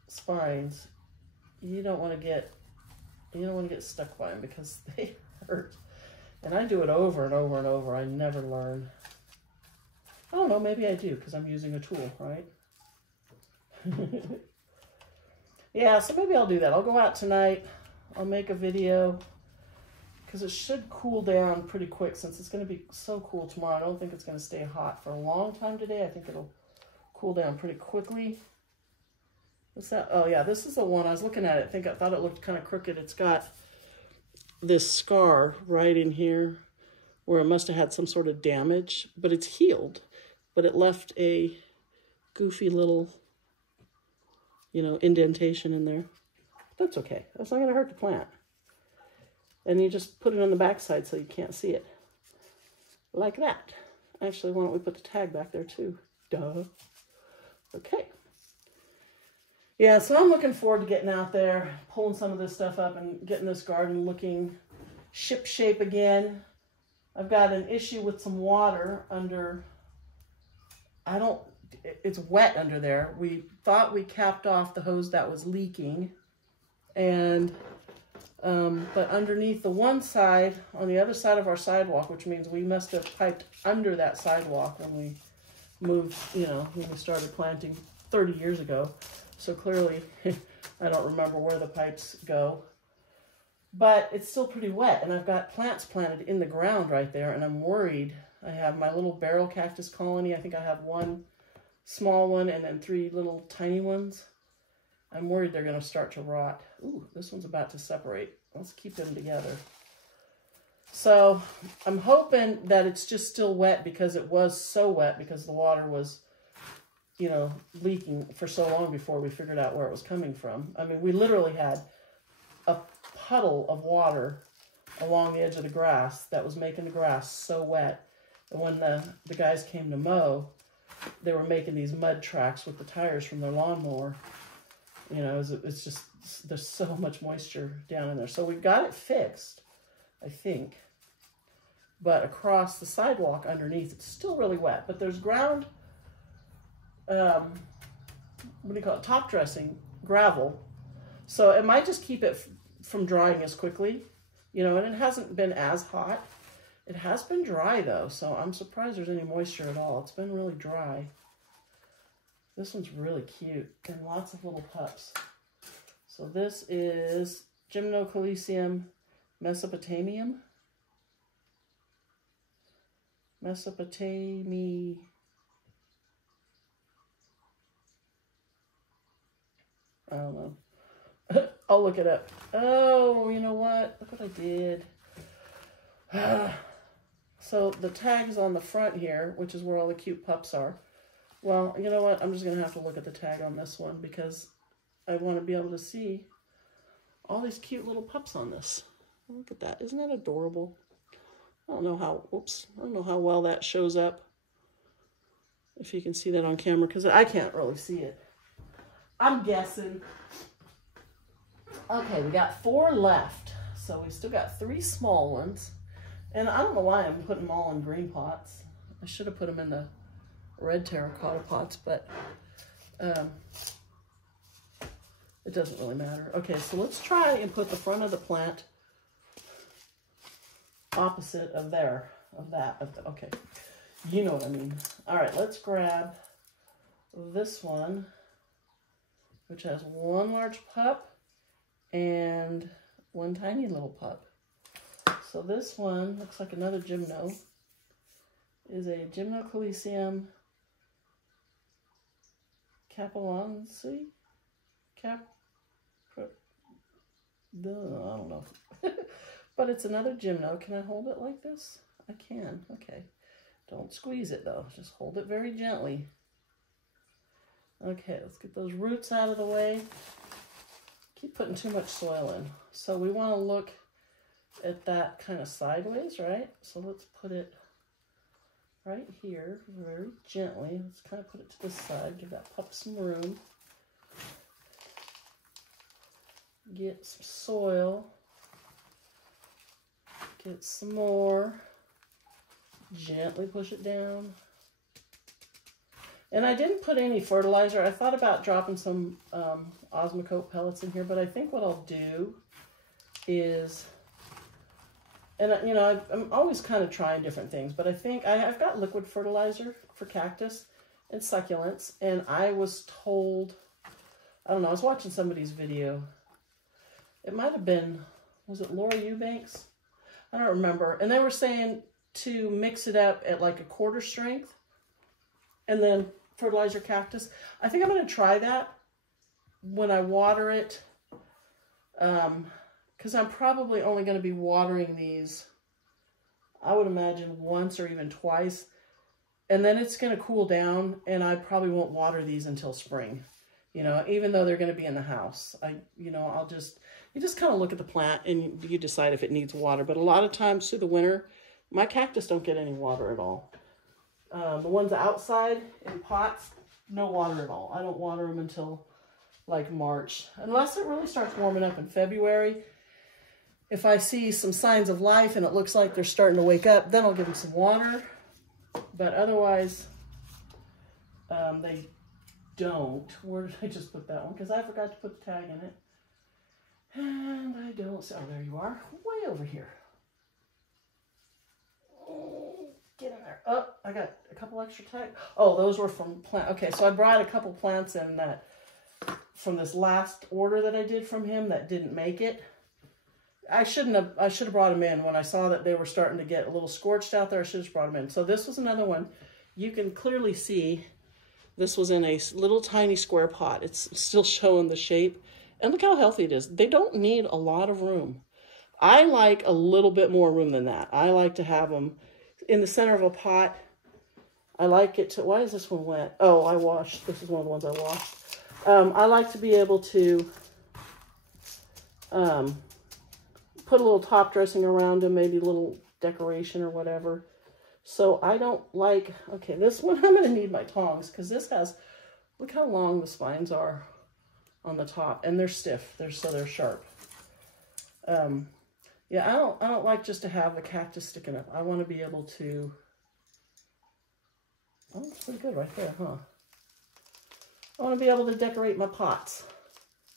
spines, you don't want to get stuck by them because they hurt. And I do it over and over and over. I never learn. I don't know, maybe I do because I'm using a tool, right? Yeah, so maybe I'll do that. I'll go out tonight. I'll make a video because it should cool down pretty quick since it's going to be so cool tomorrow. I don't think it's going to stay hot for a long time today. I think it'll cool down pretty quickly. What's that? Oh, yeah, this is the one. I was looking at it. I thought it looked kind of crooked. It's got this scar right in here where it must have had some sort of damage, but it's healed. But it left a goofy little, you know, indentation in there. That's okay. That's not going to hurt the plant. And you just put it on the backside so you can't see it. Like that. Actually, why don't we put the tag back there too? Duh. Okay. Yeah, so I'm looking forward to getting out there, pulling some of this stuff up and getting this garden looking ship shape again. I've got an issue with some water under, it's wet under there. We thought we capped off the hose that was leaking, and but underneath the one side, on the other side of our sidewalk, which means we must have piped under that sidewalk when we moved, you know, when we started planting 30 years ago. So clearly, I don't remember where the pipes go. But it's still pretty wet, and I've got plants planted in the ground right there, and I'm worried. I have my little barrel cactus colony. I think I have one small one and then 3 little tiny ones. I'm worried they're going to start to rot. Ooh, this one's about to separate. Let's keep them together. So I'm hoping that it's just still wet because it was so wet because the water was, you know, leaking for so long before we figured out where it was coming from. I mean, we literally had a puddle of water along the edge of the grass that was making the grass so wet. And when the guys came to mow, they were making these mud tracks with the tires from their lawnmower. You know, it's just, there's so much moisture down in there. So we've got it fixed, I think. But across the sidewalk underneath, it's still really wet. But there's ground, what do you call it, top dressing gravel. So it might just keep it from drying as quickly, you know, and it hasn't been as hot. It has been dry though, so I'm surprised there's any moisture at all. It's been really dry. This one's really cute and lots of little pups. So this is Gymnocalycium mesopotamium. Mesopotami. I don't know. I'll look it up. Oh, you know what? Look what I did. So the tag's on the front here, which is where all the cute pups are. Well, you know what? I'm just going to have to look at the tag on this one because I want to be able to see all these cute little pups on this. Look at that. Isn't that adorable? I don't know how, oops, I don't know how well that shows up. If you can see that on camera, because I can't really see it. I'm guessing. Okay, we got 4 left. So we still got 3 small ones. And I don't know why I'm putting them all in green pots. I should have put them in the red terracotta pots, but it doesn't really matter. Okay, so let's try and put the front of the plant opposite of there, okay. You know what I mean. All right, let's grab this one, which has 1 large pup and 1 tiny little pup. So this one looks like another gymno. Is a Gymnocalycium capellansi? I don't know. But it's another gymno. Can I hold it like this? I can. Okay. Don't squeeze it though. Just hold it very gently. Okay, let's get those roots out of the way. Keep putting too much soil in. So we want to look at that kind of sideways, right? So let's put it right here very gently. Let's kind of put it to the side. Give that pup some room. Get some soil. Get some more. Gently push it down. And I didn't put any fertilizer. I thought about dropping some Osmocote pellets in here, but I think what I'll do is And, you know, I'm always kind of trying different things, but I think I've got liquid fertilizer for cactus and succulents, and I was told, I don't know, I was watching somebody's video. It might have been, was it Laura Eubanks? I don't remember. And they were saying to mix it up at like a quarter strength and then fertilize your cactus. I think I'm going to try that when I water it. Because I'm probably only going to be watering these, I would imagine, once or even twice. And then it's going to cool down, and I probably won't water these until spring. You know, even though they're going to be in the house. You just kind of look at the plant and you decide if it needs water. But a lot of times through the winter, my cactus don't get any water at all. The ones outside in pots, no water at all. I don't water them until like March, unless it really starts warming up in February. If I see some signs of life and it looks like they're starting to wake up, then I'll give them some water. But otherwise, they don't. Where did I just put that one? Because I forgot to put the tag in it. And I don't. Oh, there you are. Way over here. Oh, get in there. Oh, I got a couple extra tags. Oh, those were from plant. Okay, so I brought a couple plants in that from this last order that I did from him that didn't make it. I should have brought them in when I saw that they were starting to get a little scorched out there. I should have brought them in. So this was another one. You can clearly see this was in a little tiny square pot. It's still showing the shape. And look how healthy it is. They don't need a lot of room. I like a little bit more room than that. I like to have them in the center of a pot. I like it to, why is this one wet? Oh, I washed. This is one of the ones I washed. I like to be able to put a little top dressing around them, maybe a little decoration or whatever. So I don't like, okay, this one I'm going to need my tongs because this has, look how long the spines are on the top, and they're stiff. So they're sharp. Yeah, I don't like just to have the cactus sticking up. I want to be able to, oh, that's pretty good right there, huh? I want to be able to decorate my pots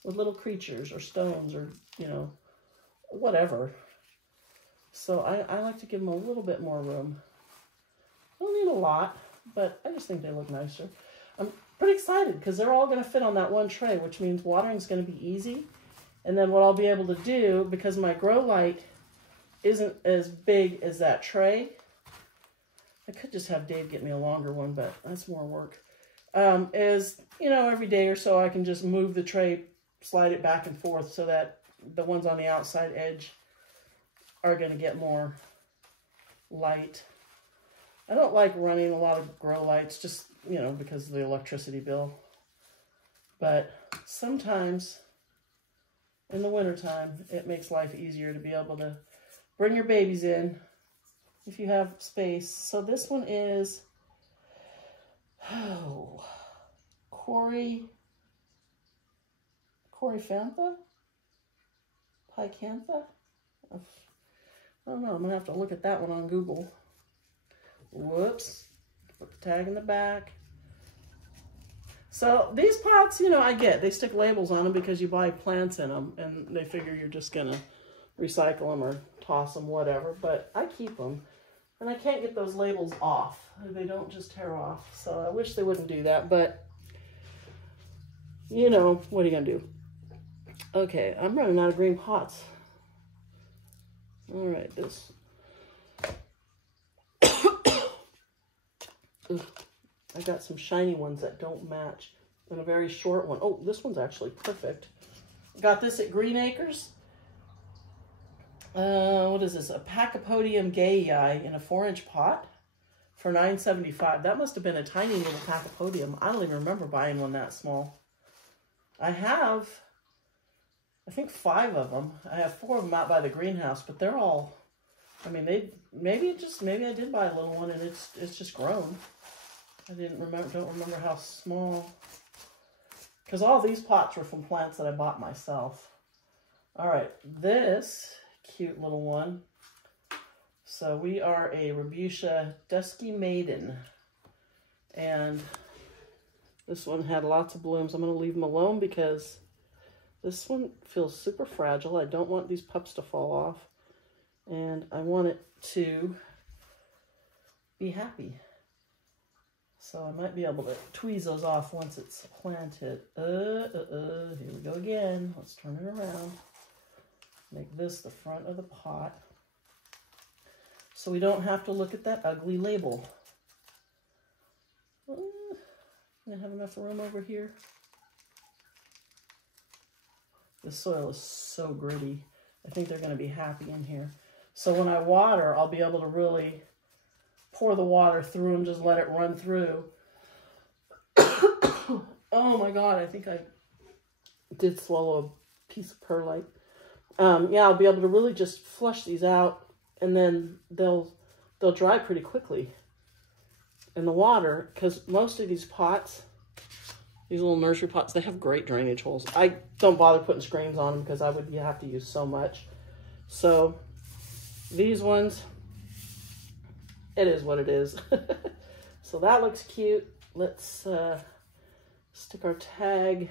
with little creatures or stones or, you know, whatever. So I like to give them a little bit more room. I don't need a lot, but I just think they look nicer. I'm pretty excited because they're all going to fit on that one tray, which means watering is going to be easy. And then what I'll be able to do, because my grow light isn't as big as that tray, I could just have Dave get me a longer one, but that's more work, is, you know, every day or so I can just move the tray, slide it back and forth so that the ones on the outside edge are going to get more light. I don't like running a lot of grow lights just, you know, because of the electricity bill. But sometimes in the wintertime, it makes life easier to be able to bring your babies in if you have space. So this one is, oh, Coryphantha? Picantha? I don't know. I'm going to have to look at that one on Google. Whoops. Put the tag in the back. So these pots, you know, I get. They stick labels on them because you buy plants in them and they figure you're just going to recycle them or toss them, whatever. But I keep them. And I can't get those labels off. They don't just tear off. So I wish they wouldn't do that. But, you know, what are you going to do? Okay, I'm running out of green pots. All right, this. I got some shiny ones that don't match. And a very short one. Oh, this one's actually perfect. Got this at Green Acres. What is this? A Pachypodium gayi in a 4-inch pot for $9.75. That must have been a tiny little Pachypodium. I don't even remember buying one that small. I have, I think 5 of them. I have 4 of them out by the greenhouse, but they're all, I mean, maybe I did buy a little one and it's just grown. I don't remember how small, because all these pots were from plants that I bought myself. All right, this cute little one. So we are a Rubusha Dusky Maiden, and this one had lots of blooms. I'm going to leave them alone because this one feels super fragile. I don't want these pups to fall off. And I want it to be happy. So I might be able to tweeze those off once it's planted. Here we go again. Let's turn it around. Make this the front of the pot. So we don't have to look at that ugly label. I have enough room over here. The soil is so gritty. I think they're going to be happy in here. So when I water, I'll be able to really pour the water through and just let it run through. Oh my God, I think I did swallow a piece of perlite. Yeah, I'll be able to really just flush these out, and then they'll dry pretty quickly in the water, because most of these pots, these little nursery pots, they have great drainage holes. I don't bother putting screens on them because you have to use so much. So these ones, it is what it is. So that looks cute. Let's stick our tag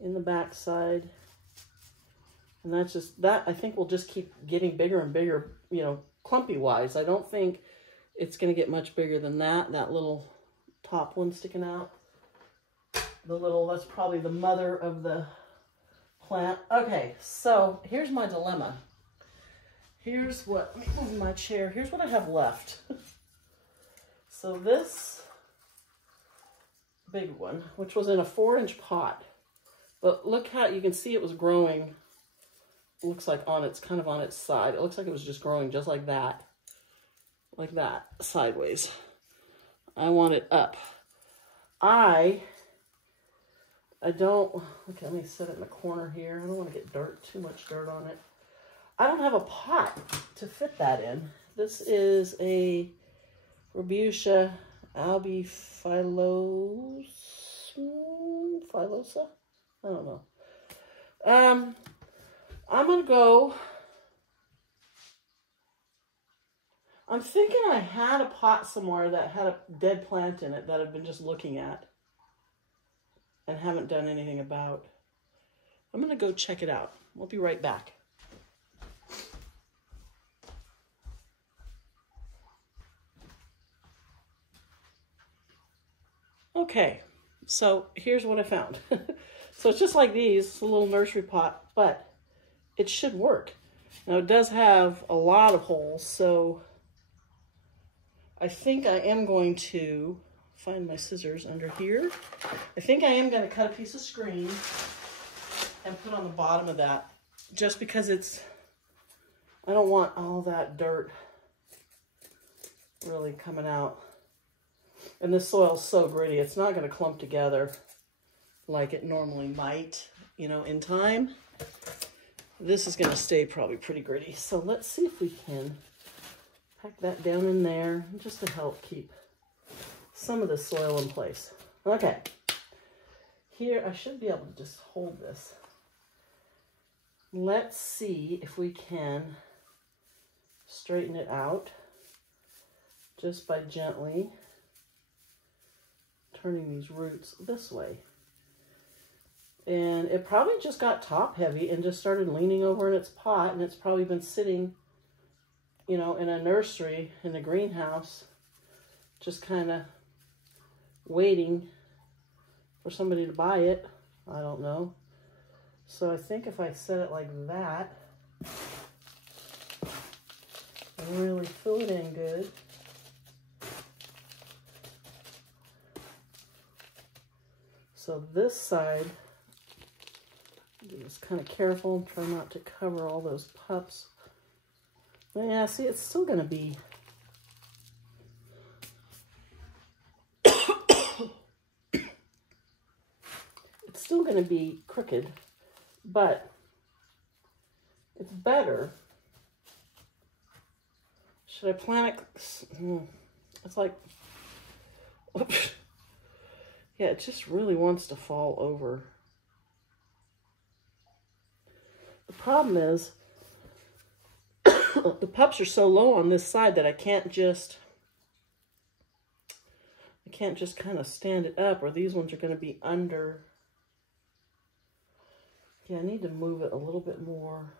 in the back side. And that's just, that I think will just keep getting bigger and bigger, you know, clumpy wise. I don't think it's going to get much bigger than that little top one sticking out. That's probably the mother of the plant. Okay, so here's my dilemma. Let me move my chair. Here's what I have left. So this big one, which was in a 4-inch pot, but look how you can see it was growing. Looks like kind of on its side. It looks like it was just growing just like that sideways. I want it up. I don't, okay, let me set it in the corner here. I don't want to get too much dirt on it. I don't have a pot to fit that in. This is a Rubusha albiphilosa. I don't know. I'm going to go, I'm thinking I had a pot somewhere that had a dead plant in it that I've been just looking at and haven't done anything about. I'm going to go check it out. We'll be right back. Okay, so here's what I found. So it's just like these, it's a little nursery pot, but it should work. Now it does have a lot of holes, so I think I am going to find my scissors under here. I think I am going to cut a piece of screen and put on the bottom of that, just because I don't want all that dirt really coming out. And this soil's so gritty, it's not going to clump together like it normally might, you know, in time. This is going to stay probably pretty gritty. So let's see if we can pack that down in there just to help keep some of the soil in place. Okay, here I should be able to just hold this. Let's see if we can straighten it out just by gently turning these roots this way. And it probably just got top heavy and just started leaning over in its pot, and it's probably been sitting, you know, in a nursery, in a greenhouse, just kind of waiting for somebody to buy it. I don't know. So I think if I set it like that and really fill it in good, so this side, just kind of careful and try not to cover all those pups. But yeah, see, it's still going to be it's still going to be crooked, but it's better. Should I plant it? It's like, yeah, it just really wants to fall over. The problem is the pups are so low on this side that I can't just kind of stand it up, or these ones are going to be under. Yeah, I need to move it a little bit more.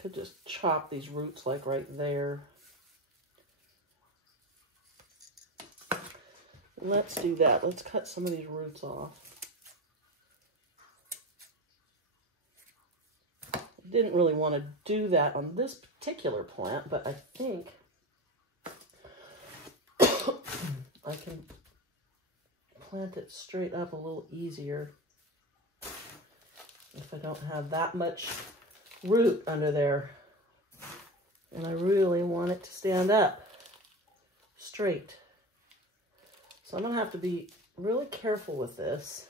Could just chop these roots like right there. Let's do that. Let's cut some of these roots off. Didn't really want to do that on this particular plant, but I think I can plant it straight up a little easier if I don't have that much root under there. And I really want it to stand up straight. So I'm going to have to be really careful with this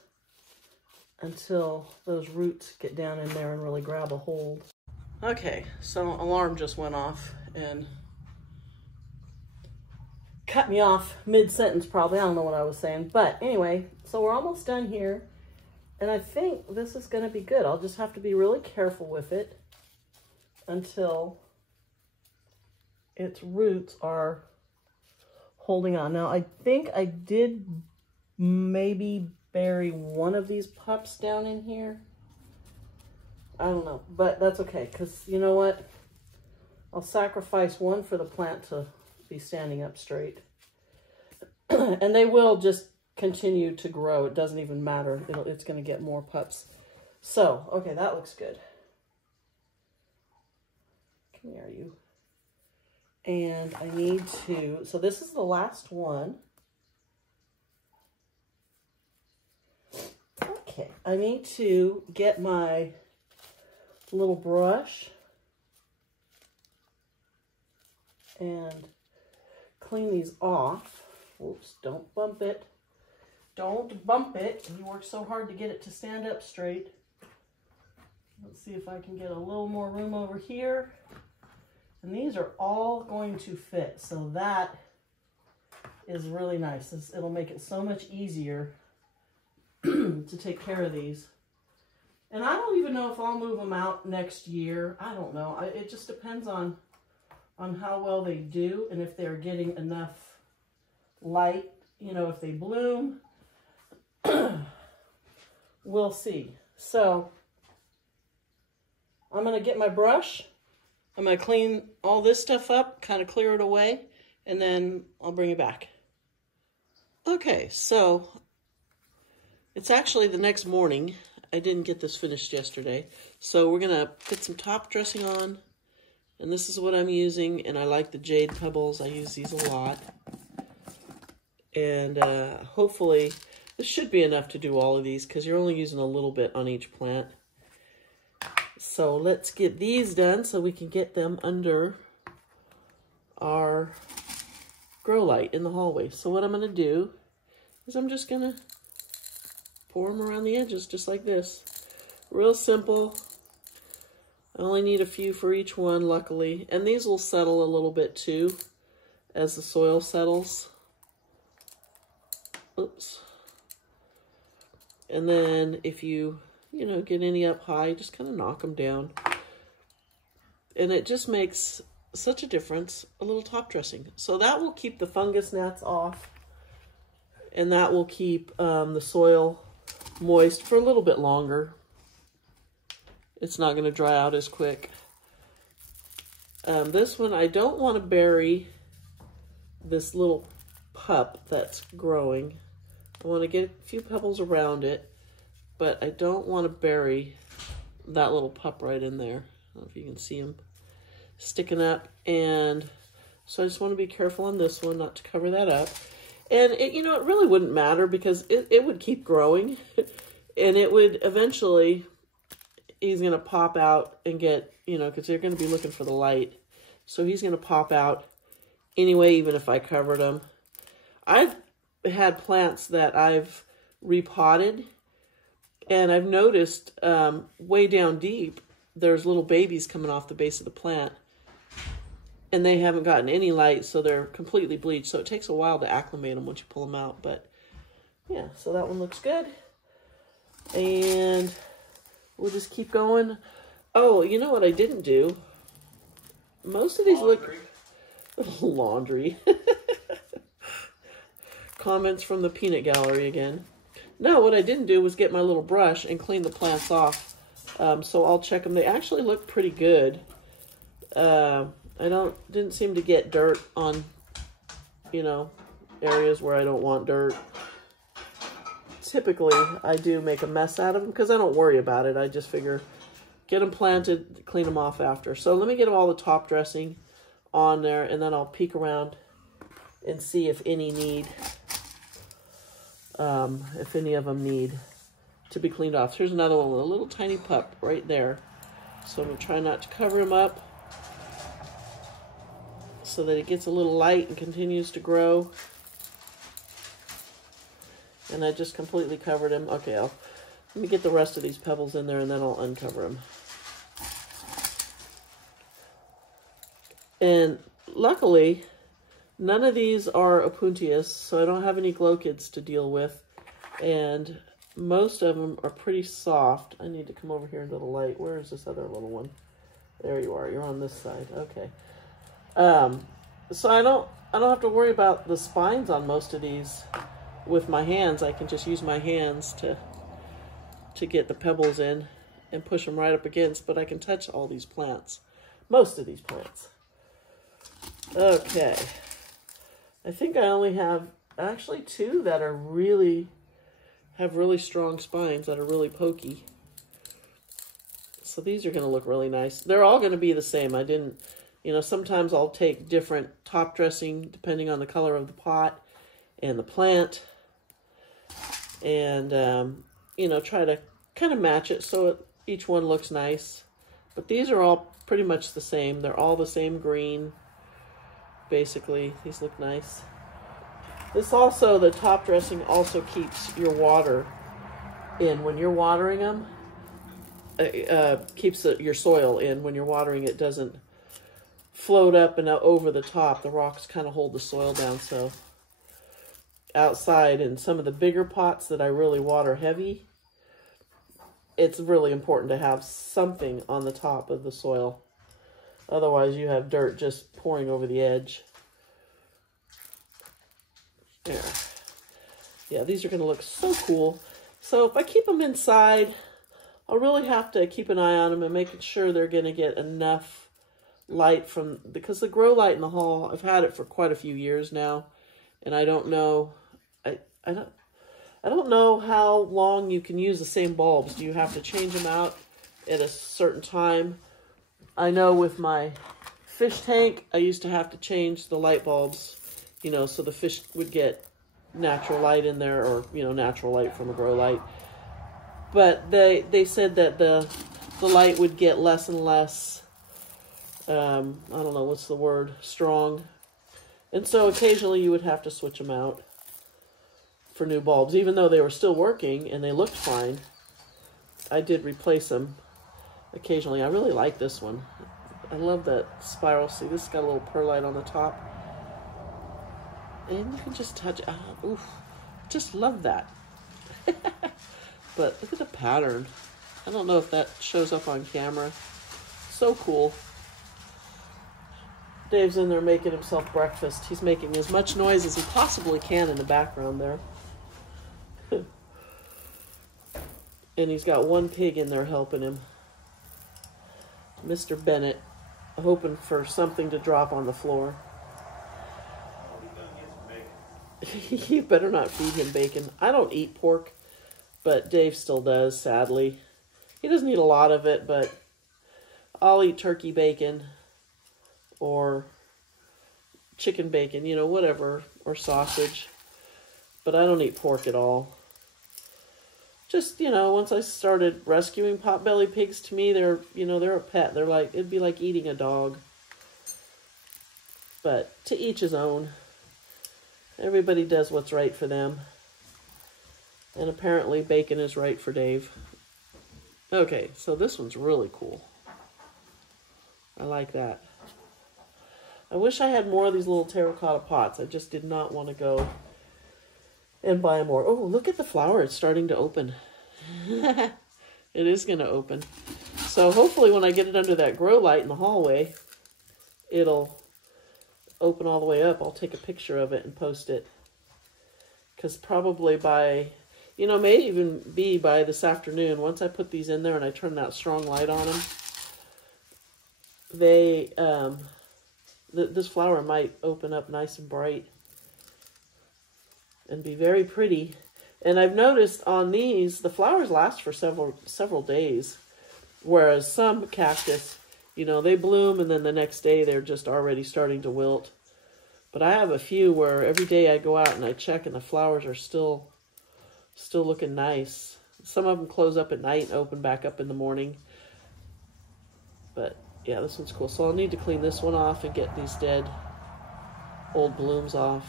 until those roots get down in there and really grab a hold. Okay, so alarm just went off and cut me off mid-sentence probably. I don't know what I was saying. But anyway, so we're almost done here. And I think this is going to be good. I'll just have to be really careful with it until its roots are holding on. Now, I think I did maybe bury one of these pups down in here. I don't know, but that's okay, because you know what? I'll sacrifice one for the plant to be standing up straight. And they will just continue to grow. It doesn't even matter. It's going to get more pups. So, okay, that looks good. Come here, you. And I need to, so this is the last one. Okay, I need to get my little brush and clean these off. Oops, don't bump it. Don't bump it. You work so hard to get it to stand up straight. Let's see if I can get a little more room over here. And these are all going to fit. So that is really nice. It'll make it so much easier to take care of these. And I don't even know if I'll move them out next year. I don't know. It just depends on how well they do and if they're getting enough light, you know, if they bloom. We'll see. So I'm going to get my brush. I'm going to clean all this stuff up, kind of clear it away, and then I'll bring it back. Okay, so it's actually the next morning. I didn't get this finished yesterday. So we're going to put some top dressing on, and this is what I'm using, and I like the jade pebbles. I use these a lot. And hopefully this should be enough to do all of these because you're only using a little bit on each plant. So let's get these done so we can get them under our grow light in the hallway. So what I'm going to do is I'm just going to pour them around the edges just like this. Real simple. I only need a few for each one, luckily. And these will settle a little bit too as the soil settles. Oops. And then if you get any up high, just kind of knock them down. And it just makes such a difference, a little top dressing. So that will keep the fungus gnats off. And that will keep the soil moist for a little bit longer. It's not going to dry out as quick. This one, I don't want to bury this little pup that's growing. I want to get a few pebbles around it, but I don't want to bury that little pup right in there. I don't know if you can see him sticking up. And so I just want to be careful on this one not to cover that up. And it really wouldn't matter because it would keep growing and it would eventually, he's going to pop out and get, because they're going to be looking for the light. So he's going to pop out anyway, even if I covered him. I've had plants that I've repotted, and I've noticed way down deep, there's little babies coming off the base of the plant, and they haven't gotten any light, so they're completely bleached. So it takes a while to acclimate them once you pull them out. But yeah, so that one looks good. And we'll just keep going. Oh, you know what I didn't do? Most of these look... Laundry. Comments from the peanut gallery again. No, what I didn't do was get my little brush and clean the plants off. So I'll check them. They actually look pretty good. I didn't seem to get dirt on, you know, areas where I don't want dirt. Typically, I do make a mess out of them because I don't worry about it. I just figure get them planted, clean them off after. So let me get all the top dressing on there, and then I'll peek around and see if any need, if any of them need to be cleaned off. Here's another one with a little tiny pup right there. So I'm going to try not to cover him up so that it gets a little light and continues to grow. And I just completely covered him. Okay, let me get the rest of these pebbles in there and then I'll uncover them. And luckily, none of these are Opuntias, so I don't have any glochids to deal with. And most of them are pretty soft. I need to come over here into the light. Where is this other little one? There you are. You're on this side. Okay. So I don't have to worry about the spines on most of these with my hands. I can just use my hands to get the pebbles in and push them right up against, but I can touch all these plants. Most of these plants. Okay. I think I only have actually 2 that are have really strong spines that are really pokey. So these are going to look really nice. They're all going to be the same. I didn't, you know, sometimes I'll take different top dressing depending on the color of the pot and the plant. And, you know, try to kind of match it so each one looks nice. But these are all pretty much the same. They're all the same green, basically. These look nice. This also, the top dressing also keeps your water in. When you're watering them, keeps your soil in. When you're watering, it doesn't float up and over the top. The rocks kind of hold the soil down. So outside in some of the bigger pots that I really water heavy, it's really important to have something on the top of the soil. Otherwise, you have dirt just pouring over the edge. There. Yeah, these are going to look so cool. So if I keep them inside, I'll really have to keep an eye on them and making sure they're going to get enough light from, because the grow light in the hall, I've had it for quite a few years now, and I don't know, I don't know how long you can use the same bulbs. Do you have to change them out at a certain time? I know with my fish tank, I used to have to change the light bulbs, you know, so the fish would get natural light in there, or, you know, natural light from a grow light. But they said that the light would get less and less, I don't know, what's the word, strong. And so occasionally you would have to switch them out for new bulbs. Even though they were still working and they looked fine, I did replace them occasionally. I really like this one. I love that spiral. See, this has got a little perlite on the top. And you can just touch, oof, just love that. But look at the pattern. I don't know if that shows up on camera. So cool. Dave's in there making himself breakfast. He's making as much noise as he possibly can in the background there. And he's got one pig in there helping him. Mr. Bennett, hoping for something to drop on the floor. You better not feed him bacon. I don't eat pork, but Dave still does, sadly. He doesn't eat a lot of it, but I'll eat turkey bacon or chicken bacon, you know, whatever, or sausage. But I don't eat pork at all. Just, you know, once I started rescuing potbelly pigs, to me, they're, you know, they're a pet. They're like, it'd be like eating a dog. But to each his own. Everybody does what's right for them. And apparently bacon is right for Dave. Okay, so this one's really cool. I like that. I wish I had more of these little terracotta pots. I just did not want to go and buy more. Oh, look at the flower. It's starting to open. It is going to open. So hopefully when I get it under that grow light in the hallway, it'll open all the way up. I'll take a picture of it and post it. Because probably by, you know, may even be by this afternoon, once I put these in there and I turn that strong light on them, they, this flower might open up nice and bright and be very pretty. And I've noticed on these, the flowers last for several days, whereas some cactus, you know, they bloom and then the next day they're just already starting to wilt. But I have a few where every day I go out and I check and the flowers are still looking nice. Some of them close up at night and open back up in the morning. But yeah, this one's cool. So I'll need to clean this one off and get these dead old blooms off.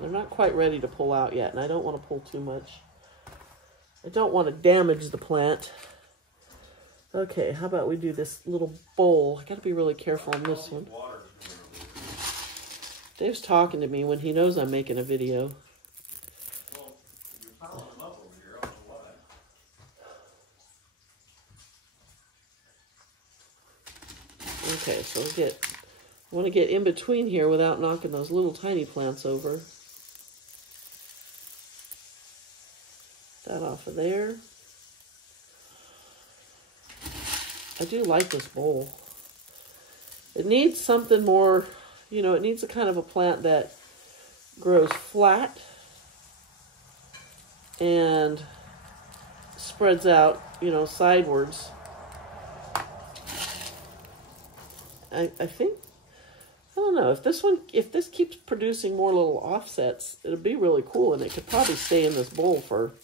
They're not quite ready to pull out yet, and I don't want to pull too much. I don't want to damage the plant. Okay, how about we do this little bowl? I got to be really careful on this one. Dave's talking to me when he knows I'm making a video. Okay, so I want to get in between here without knocking those little tiny plants over. That off of there. I do like this bowl. It needs something more, you know, it needs a kind of a plant that grows flat and spreads out, you know, sidewards. I think, I don't know, if this keeps producing more little offsets, it'll be really cool, and it could probably stay in this bowl for,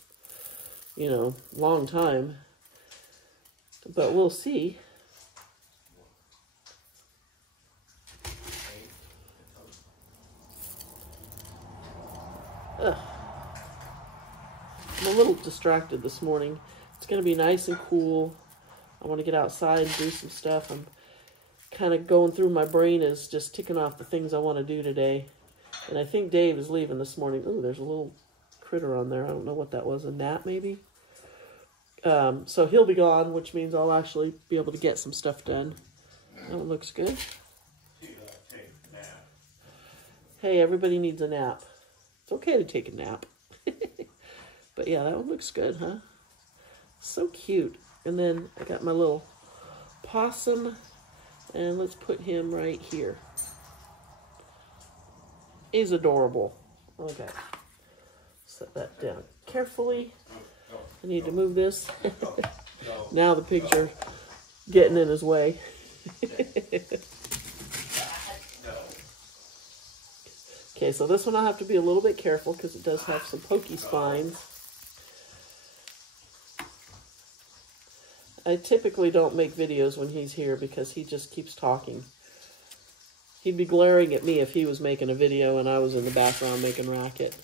you know, a long time. But we'll see. Ugh. I'm a little distracted this morning. It's going to be nice and cool. I want to get outside and do some stuff. I'm kind of going through my brain is just ticking off the things I want to do today. And I think Dave is leaving this morning. Ooh, there's a little critter on there. I don't know what that was. A gnat, maybe? So he'll be gone, which means I'll actually be able to get some stuff done. That one looks good. Hey, everybody needs a nap. It's okay to take a nap. But yeah, that one looks good, huh? So cute. And then I got my little possum. And let's put him right here. He's adorable. Okay. Set that down carefully. I need to move this. Now the pigs are getting in his way. Okay, so this one I'll have to be a little bit careful because it does have some pokey spines. I typically don't make videos when he's here because he just keeps talking. He'd be glaring at me if he was making a video and I was in the background making racket.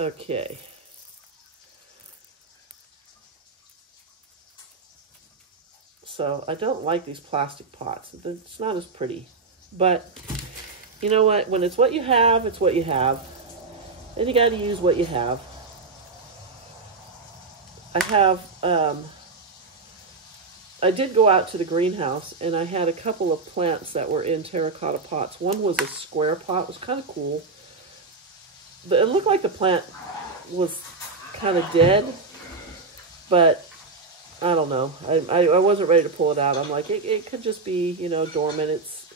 Okay. So I don't like these plastic pots. It's not as pretty. But you know what? When it's what you have, it's what you have. And you got to use what you have. I did go out to the greenhouse and I had a couple of plants that were in terracotta pots. One was a square pot. It was kind of cool. But it looked like the plant was kind of dead. But I don't know. I wasn't ready to pull it out. I'm like, it could just be, you know, dormant. It's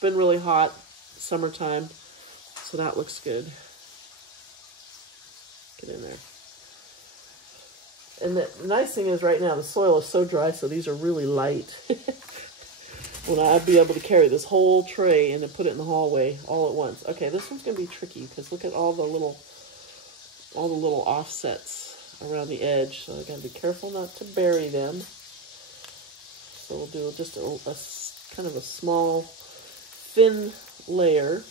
been really hot, summertime. So that looks good. Get in there. And the nice thing is right now the soil is so dry, so these are really light. When I'll be able to carry this whole tray and then put it in the hallway all at once. Okay, this one's gonna be tricky because look at all the little offsets around the edge. So I gotta be careful not to bury them. So we'll do just a kind of a small, thin layer.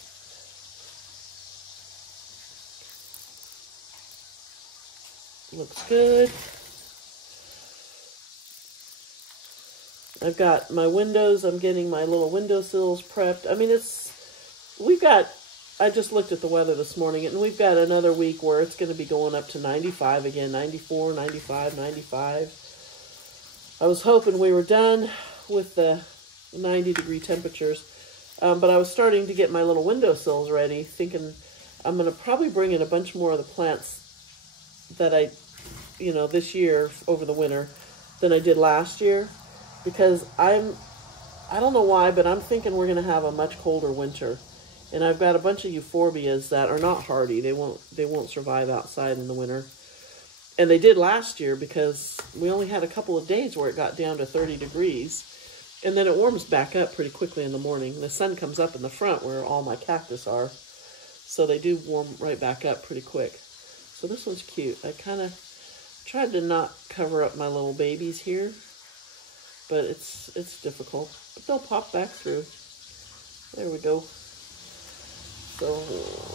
Looks good. I've got my windows. I'm getting my little windowsills prepped. I mean, I just looked at the weather this morning, and we've got another week where it's going to be going up to 95 again, 94, 95, 95. I was hoping we were done with the 90-degree temperatures, but I was starting to get my little windowsills ready, thinking I'm going to probably bring in a bunch more of the plants that this year over the winter than I did last year. because I don't know why, but I'm thinking we're going to have a much colder winter. And I've got a bunch of euphorbias that are not hardy. They won't survive outside in the winter. And they did last year because we only had a couple of days where it got down to 30 degrees. And then it warms back up pretty quickly in the morning. The sun comes up in the front where all my cactus are. So they do warm right back up pretty quick. So this one's cute. I kind of tried to not cover up my little babies here. But it's difficult. But they'll pop back through. There we go. So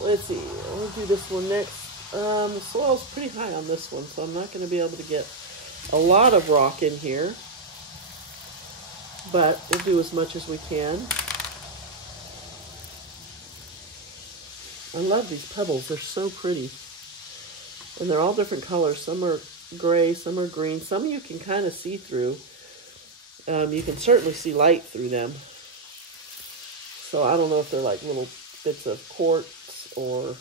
let's see. I'll do this one next. The soil's pretty high on this one, so I'm not going to be able to get a lot of rock in here. But we'll do as much as we can. I love these pebbles. They're so pretty. And they're all different colors. Some are gray, some are green. Some you can kind of see through. You can certainly see light through them. So I don't know if they're like little bits of quartz or,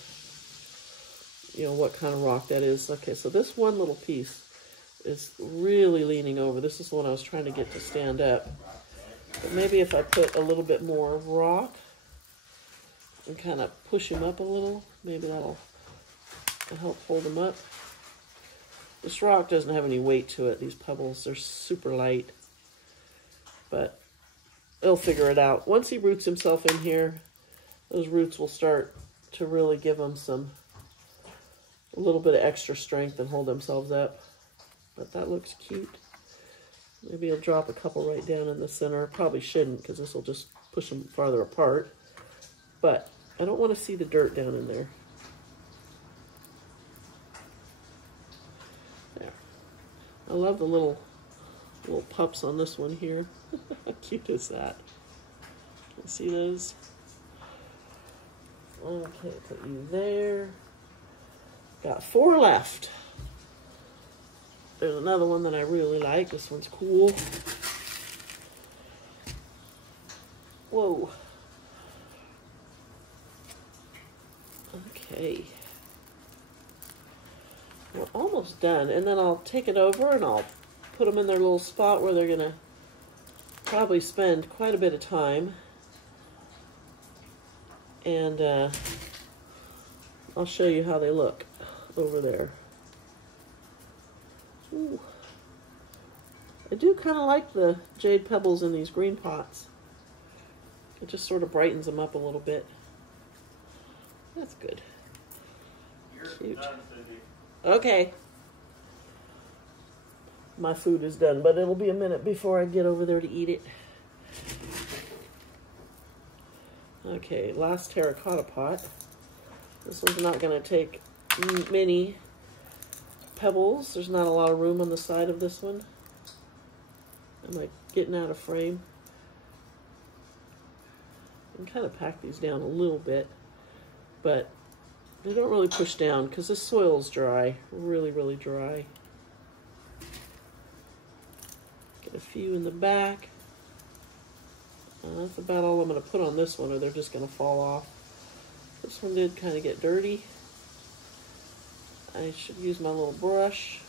you know, what kind of rock that is. Okay, so this one little piece is really leaning over. This is the one I was trying to get to stand up. But maybe if I put a little bit more rock and kind of push him up a little, maybe that'll help hold him up. This rock doesn't have any weight to it. These pebbles, they're super light. But he'll figure it out. Once he roots himself in here, those roots will start to really give him a little bit of extra strength and hold themselves up. But that looks cute. Maybe I'll drop a couple right down in the center. Probably shouldn't, because this will just push them farther apart. But I don't want to see the dirt down in there. There. I love the little pups on this one here. How cute is that? Can you see those? Okay, put you there. Got 4 left. There's another one that I really like. This one's cool. Whoa. Okay. We're almost done. And then I'll take it over and I'll put them in their little spot where they're going to probably spend quite a bit of time. And I'll show you how they look over there. Ooh. I do kind of like the jade pebbles in these green pots. It just sort of brightens them up a little bit. That's good. Cute. Okay. My food is done, but it'll be a minute before I get over there to eat it. Okay, last terracotta pot. This one's not going to take many pebbles. There's not a lot of room on the side of this one. Am I getting out of frame? I can kind of pack these down a little bit, but they don't really push down because this soil is dry, really, really dry. Get a few in the back. That's about all I'm going to put on this one, or they're just going to fall off. This one did kind of get dirty. I should use my little brush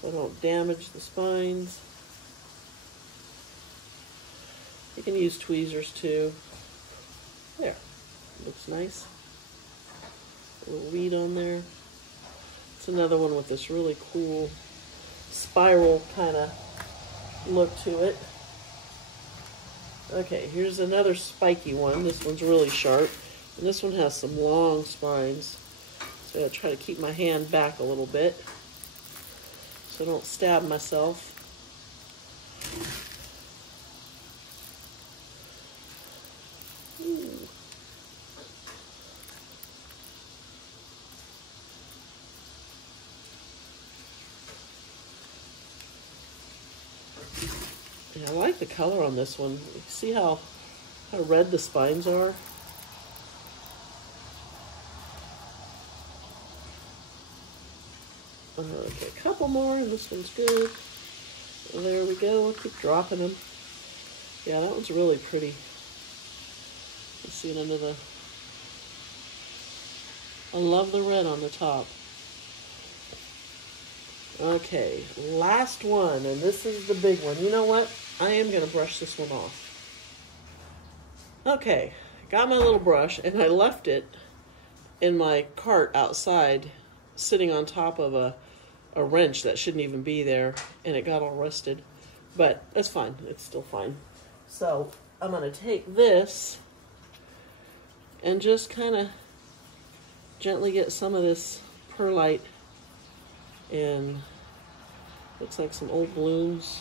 so I don't damage the spines. You can use tweezers too. There, looks nice. A little weed on there. It's another one with this really cool spiral kind of look to it. Okay, here's another spiky one. This one's really sharp. And this one has some long spines. So I try to keep my hand back a little bit so I don't stab myself. Ooh. Yeah, I like the color on this one. You see how red the spines are? Okay, a couple more, and this one's good. There we go. I'll keep dropping them. Yeah, that one's really pretty. You see it under the... I love the red on the top. Okay, last one, and this is the big one. You know what? I am going to brush this one off. Okay, got my little brush, and I left it in my cart outside, sitting on top of a wrench that shouldn't even be there, and it got all rusted. But that's fine. It's still fine. So I'm going to take this and just kind of gently get some of this perlite, and looks like some old blooms.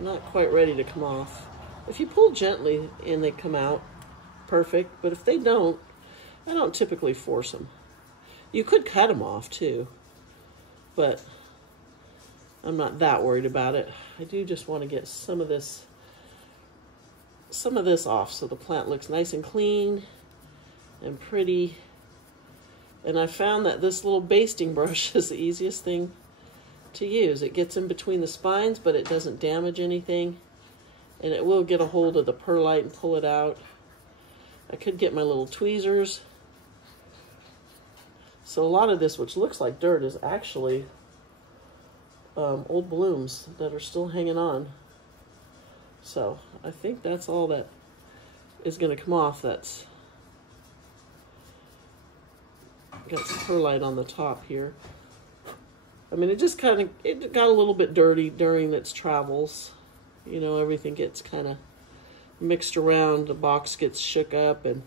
Not quite ready to come off. If you pull gently and they come out, perfect. But if they don't, I don't typically force them. You could cut them off too, but I'm not that worried about it. I do just want to get some of this off so the plant looks nice and clean and pretty. And I found that this little basting brush is the easiest thing to use. It gets in between the spines, but it doesn't damage anything, and it will get a hold of the perlite and pull it out. I could get my little tweezers. So a lot of this, which looks like dirt, is actually old blooms that are still hanging on. So I think that's all that is going to come off. That's got some perlite on the top here. I mean, it just kind of, it got a little bit dirty during its travels. You know, everything gets kind of mixed around. The box gets shook up, and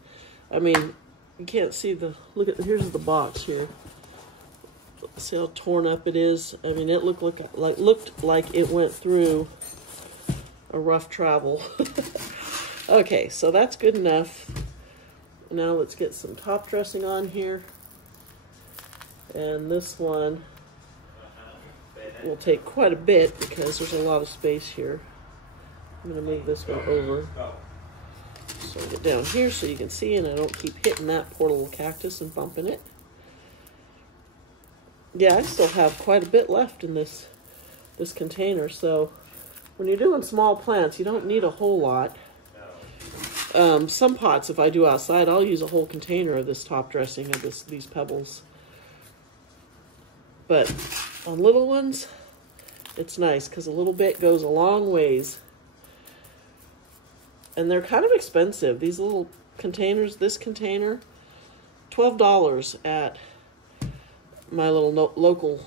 I mean, you can't see the, look at, here's the box here. See how torn up it is? I mean, it looked like it went through a rough travel. Okay, so that's good enough. Now let's get some top dressing on here. And this one will take quite a bit because there's a lot of space here. I'm going to move this one over so I get down here so you can see, and I don't keep hitting that poor little cactus and bumping it. Yeah, I still have quite a bit left in this container. So when you're doing small plants, you don't need a whole lot. Some pots, if I do outside, I'll use a whole container of this top dressing of these pebbles. But on little ones, it's nice because a little bit goes a long ways. And they're kind of expensive. These little containers, this container, $12 at my little local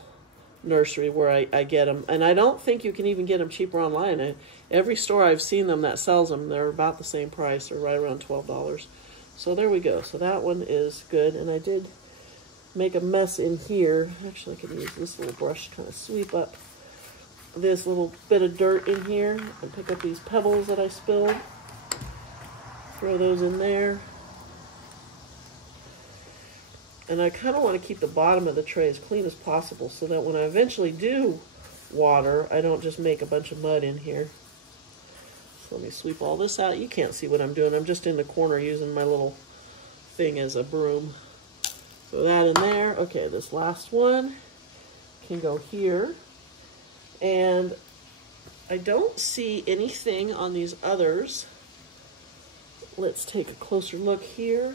nursery where I get them. And I don't think you can even get them cheaper online. Every store I've seen them that sells them, they're about the same price. They're right around $12. So there we go. So that one is good. And I did make a mess in here. Actually, I can use this little brush to kind of sweep up this little bit of dirt in here and pick up these pebbles that I spilled. Throw those in there. And I kind of want to keep the bottom of the tray as clean as possible so that when I eventually do water, I don't just make a bunch of mud in here. So let me sweep all this out. You can't see what I'm doing. I'm just in the corner using my little thing as a broom. Throw that in there. Okay, this last one can go here. And I don't see anything on these others. Let's take a closer look here.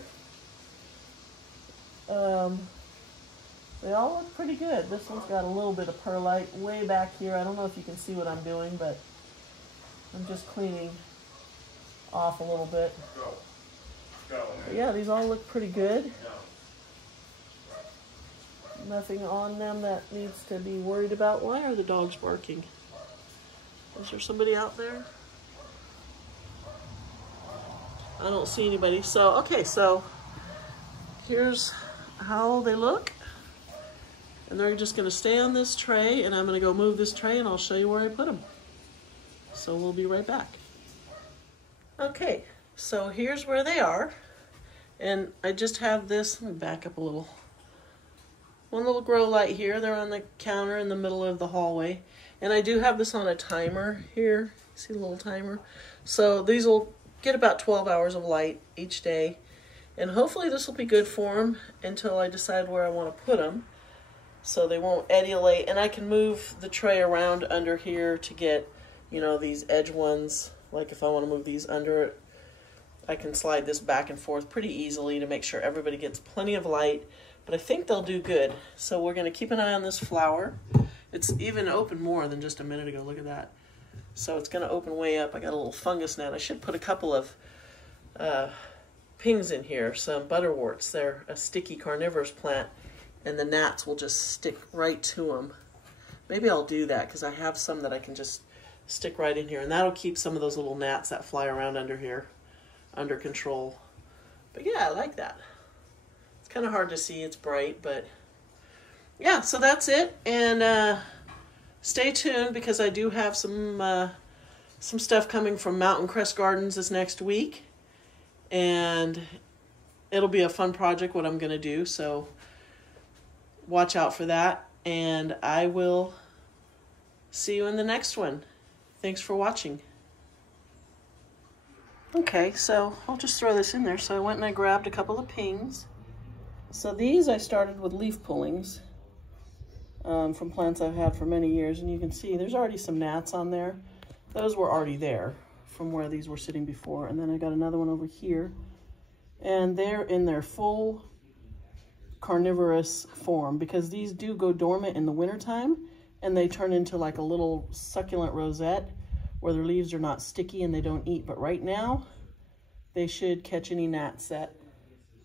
They all look pretty good. This one's got a little bit of perlite way back here. I don't know if you can see what I'm doing, but I'm just cleaning off a little bit. But yeah, these all look pretty good. Nothing on them that needs to be worried about. Why are the dogs barking? Is there somebody out there? I don't see anybody. So, okay, so here's how they look. And they're just going to stay on this tray, and I'm going to go move this tray, and I'll show you where I put them. So we'll be right back. Okay, so here's where they are. And I just have this, let me back up a little. One little grow light here. They're on the counter in the middle of the hallway. And I do have this on a timer here. See the little timer? So these will get about 12 hours of light each day. And hopefully this will be good for them until I decide where I want to put them. So they won't etiolate. And I can move the tray around under here to get, you know, these edge ones. Like if I want to move these under it, I can slide this back and forth pretty easily to make sure everybody gets plenty of light. But I think they'll do good. So we're going to keep an eye on this flower. It's even open more than just a minute ago. Look at that. So it's going to open way up. I got a little fungus net. I should put a couple of pings in here, some butterworts. They're a sticky carnivorous plant, and the gnats will just stick right to them. Maybe I'll do that because I have some that I can just stick right in here, and that'll keep some of those little gnats that fly around under here under control. But yeah, I like that. It's kind of hard to see, it's bright, but yeah, so that's it. And stay tuned because I do have some stuff coming from Mountain Crest Gardens this next week, and it'll be a fun project what I'm going to do, so watch out for that, and I will see you in the next one. Thanks for watching. Okay, so I'll just throw this in there. So I went and I grabbed a couple of pings. So these I started with leaf pullings from plants I've had for many years, and you can see there's already some gnats on there. Those were already there from where these were sitting before. And then I got another one over here, and they're in their full carnivorous form because these do go dormant in the wintertime, and they turn into like a little succulent rosette where their leaves are not sticky and they don't eat. But right now, they should catch any gnats that,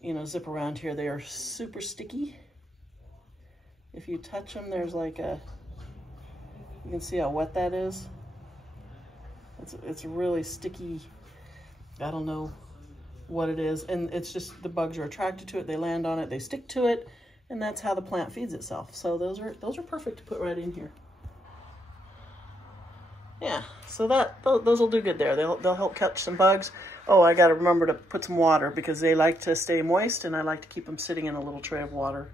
you know, zip around here. They are super sticky. If you touch them, there's like a, you can see how wet that is. It's really sticky. I don't know what it is. And it's just the bugs are attracted to it. They land on it, they stick to it, and that's how the plant feeds itself. So those are perfect to put right in here. Yeah, so those will do good there. They'll help catch some bugs. Oh, I got to remember to put some water because they like to stay moist, and I like to keep them sitting in a little tray of water.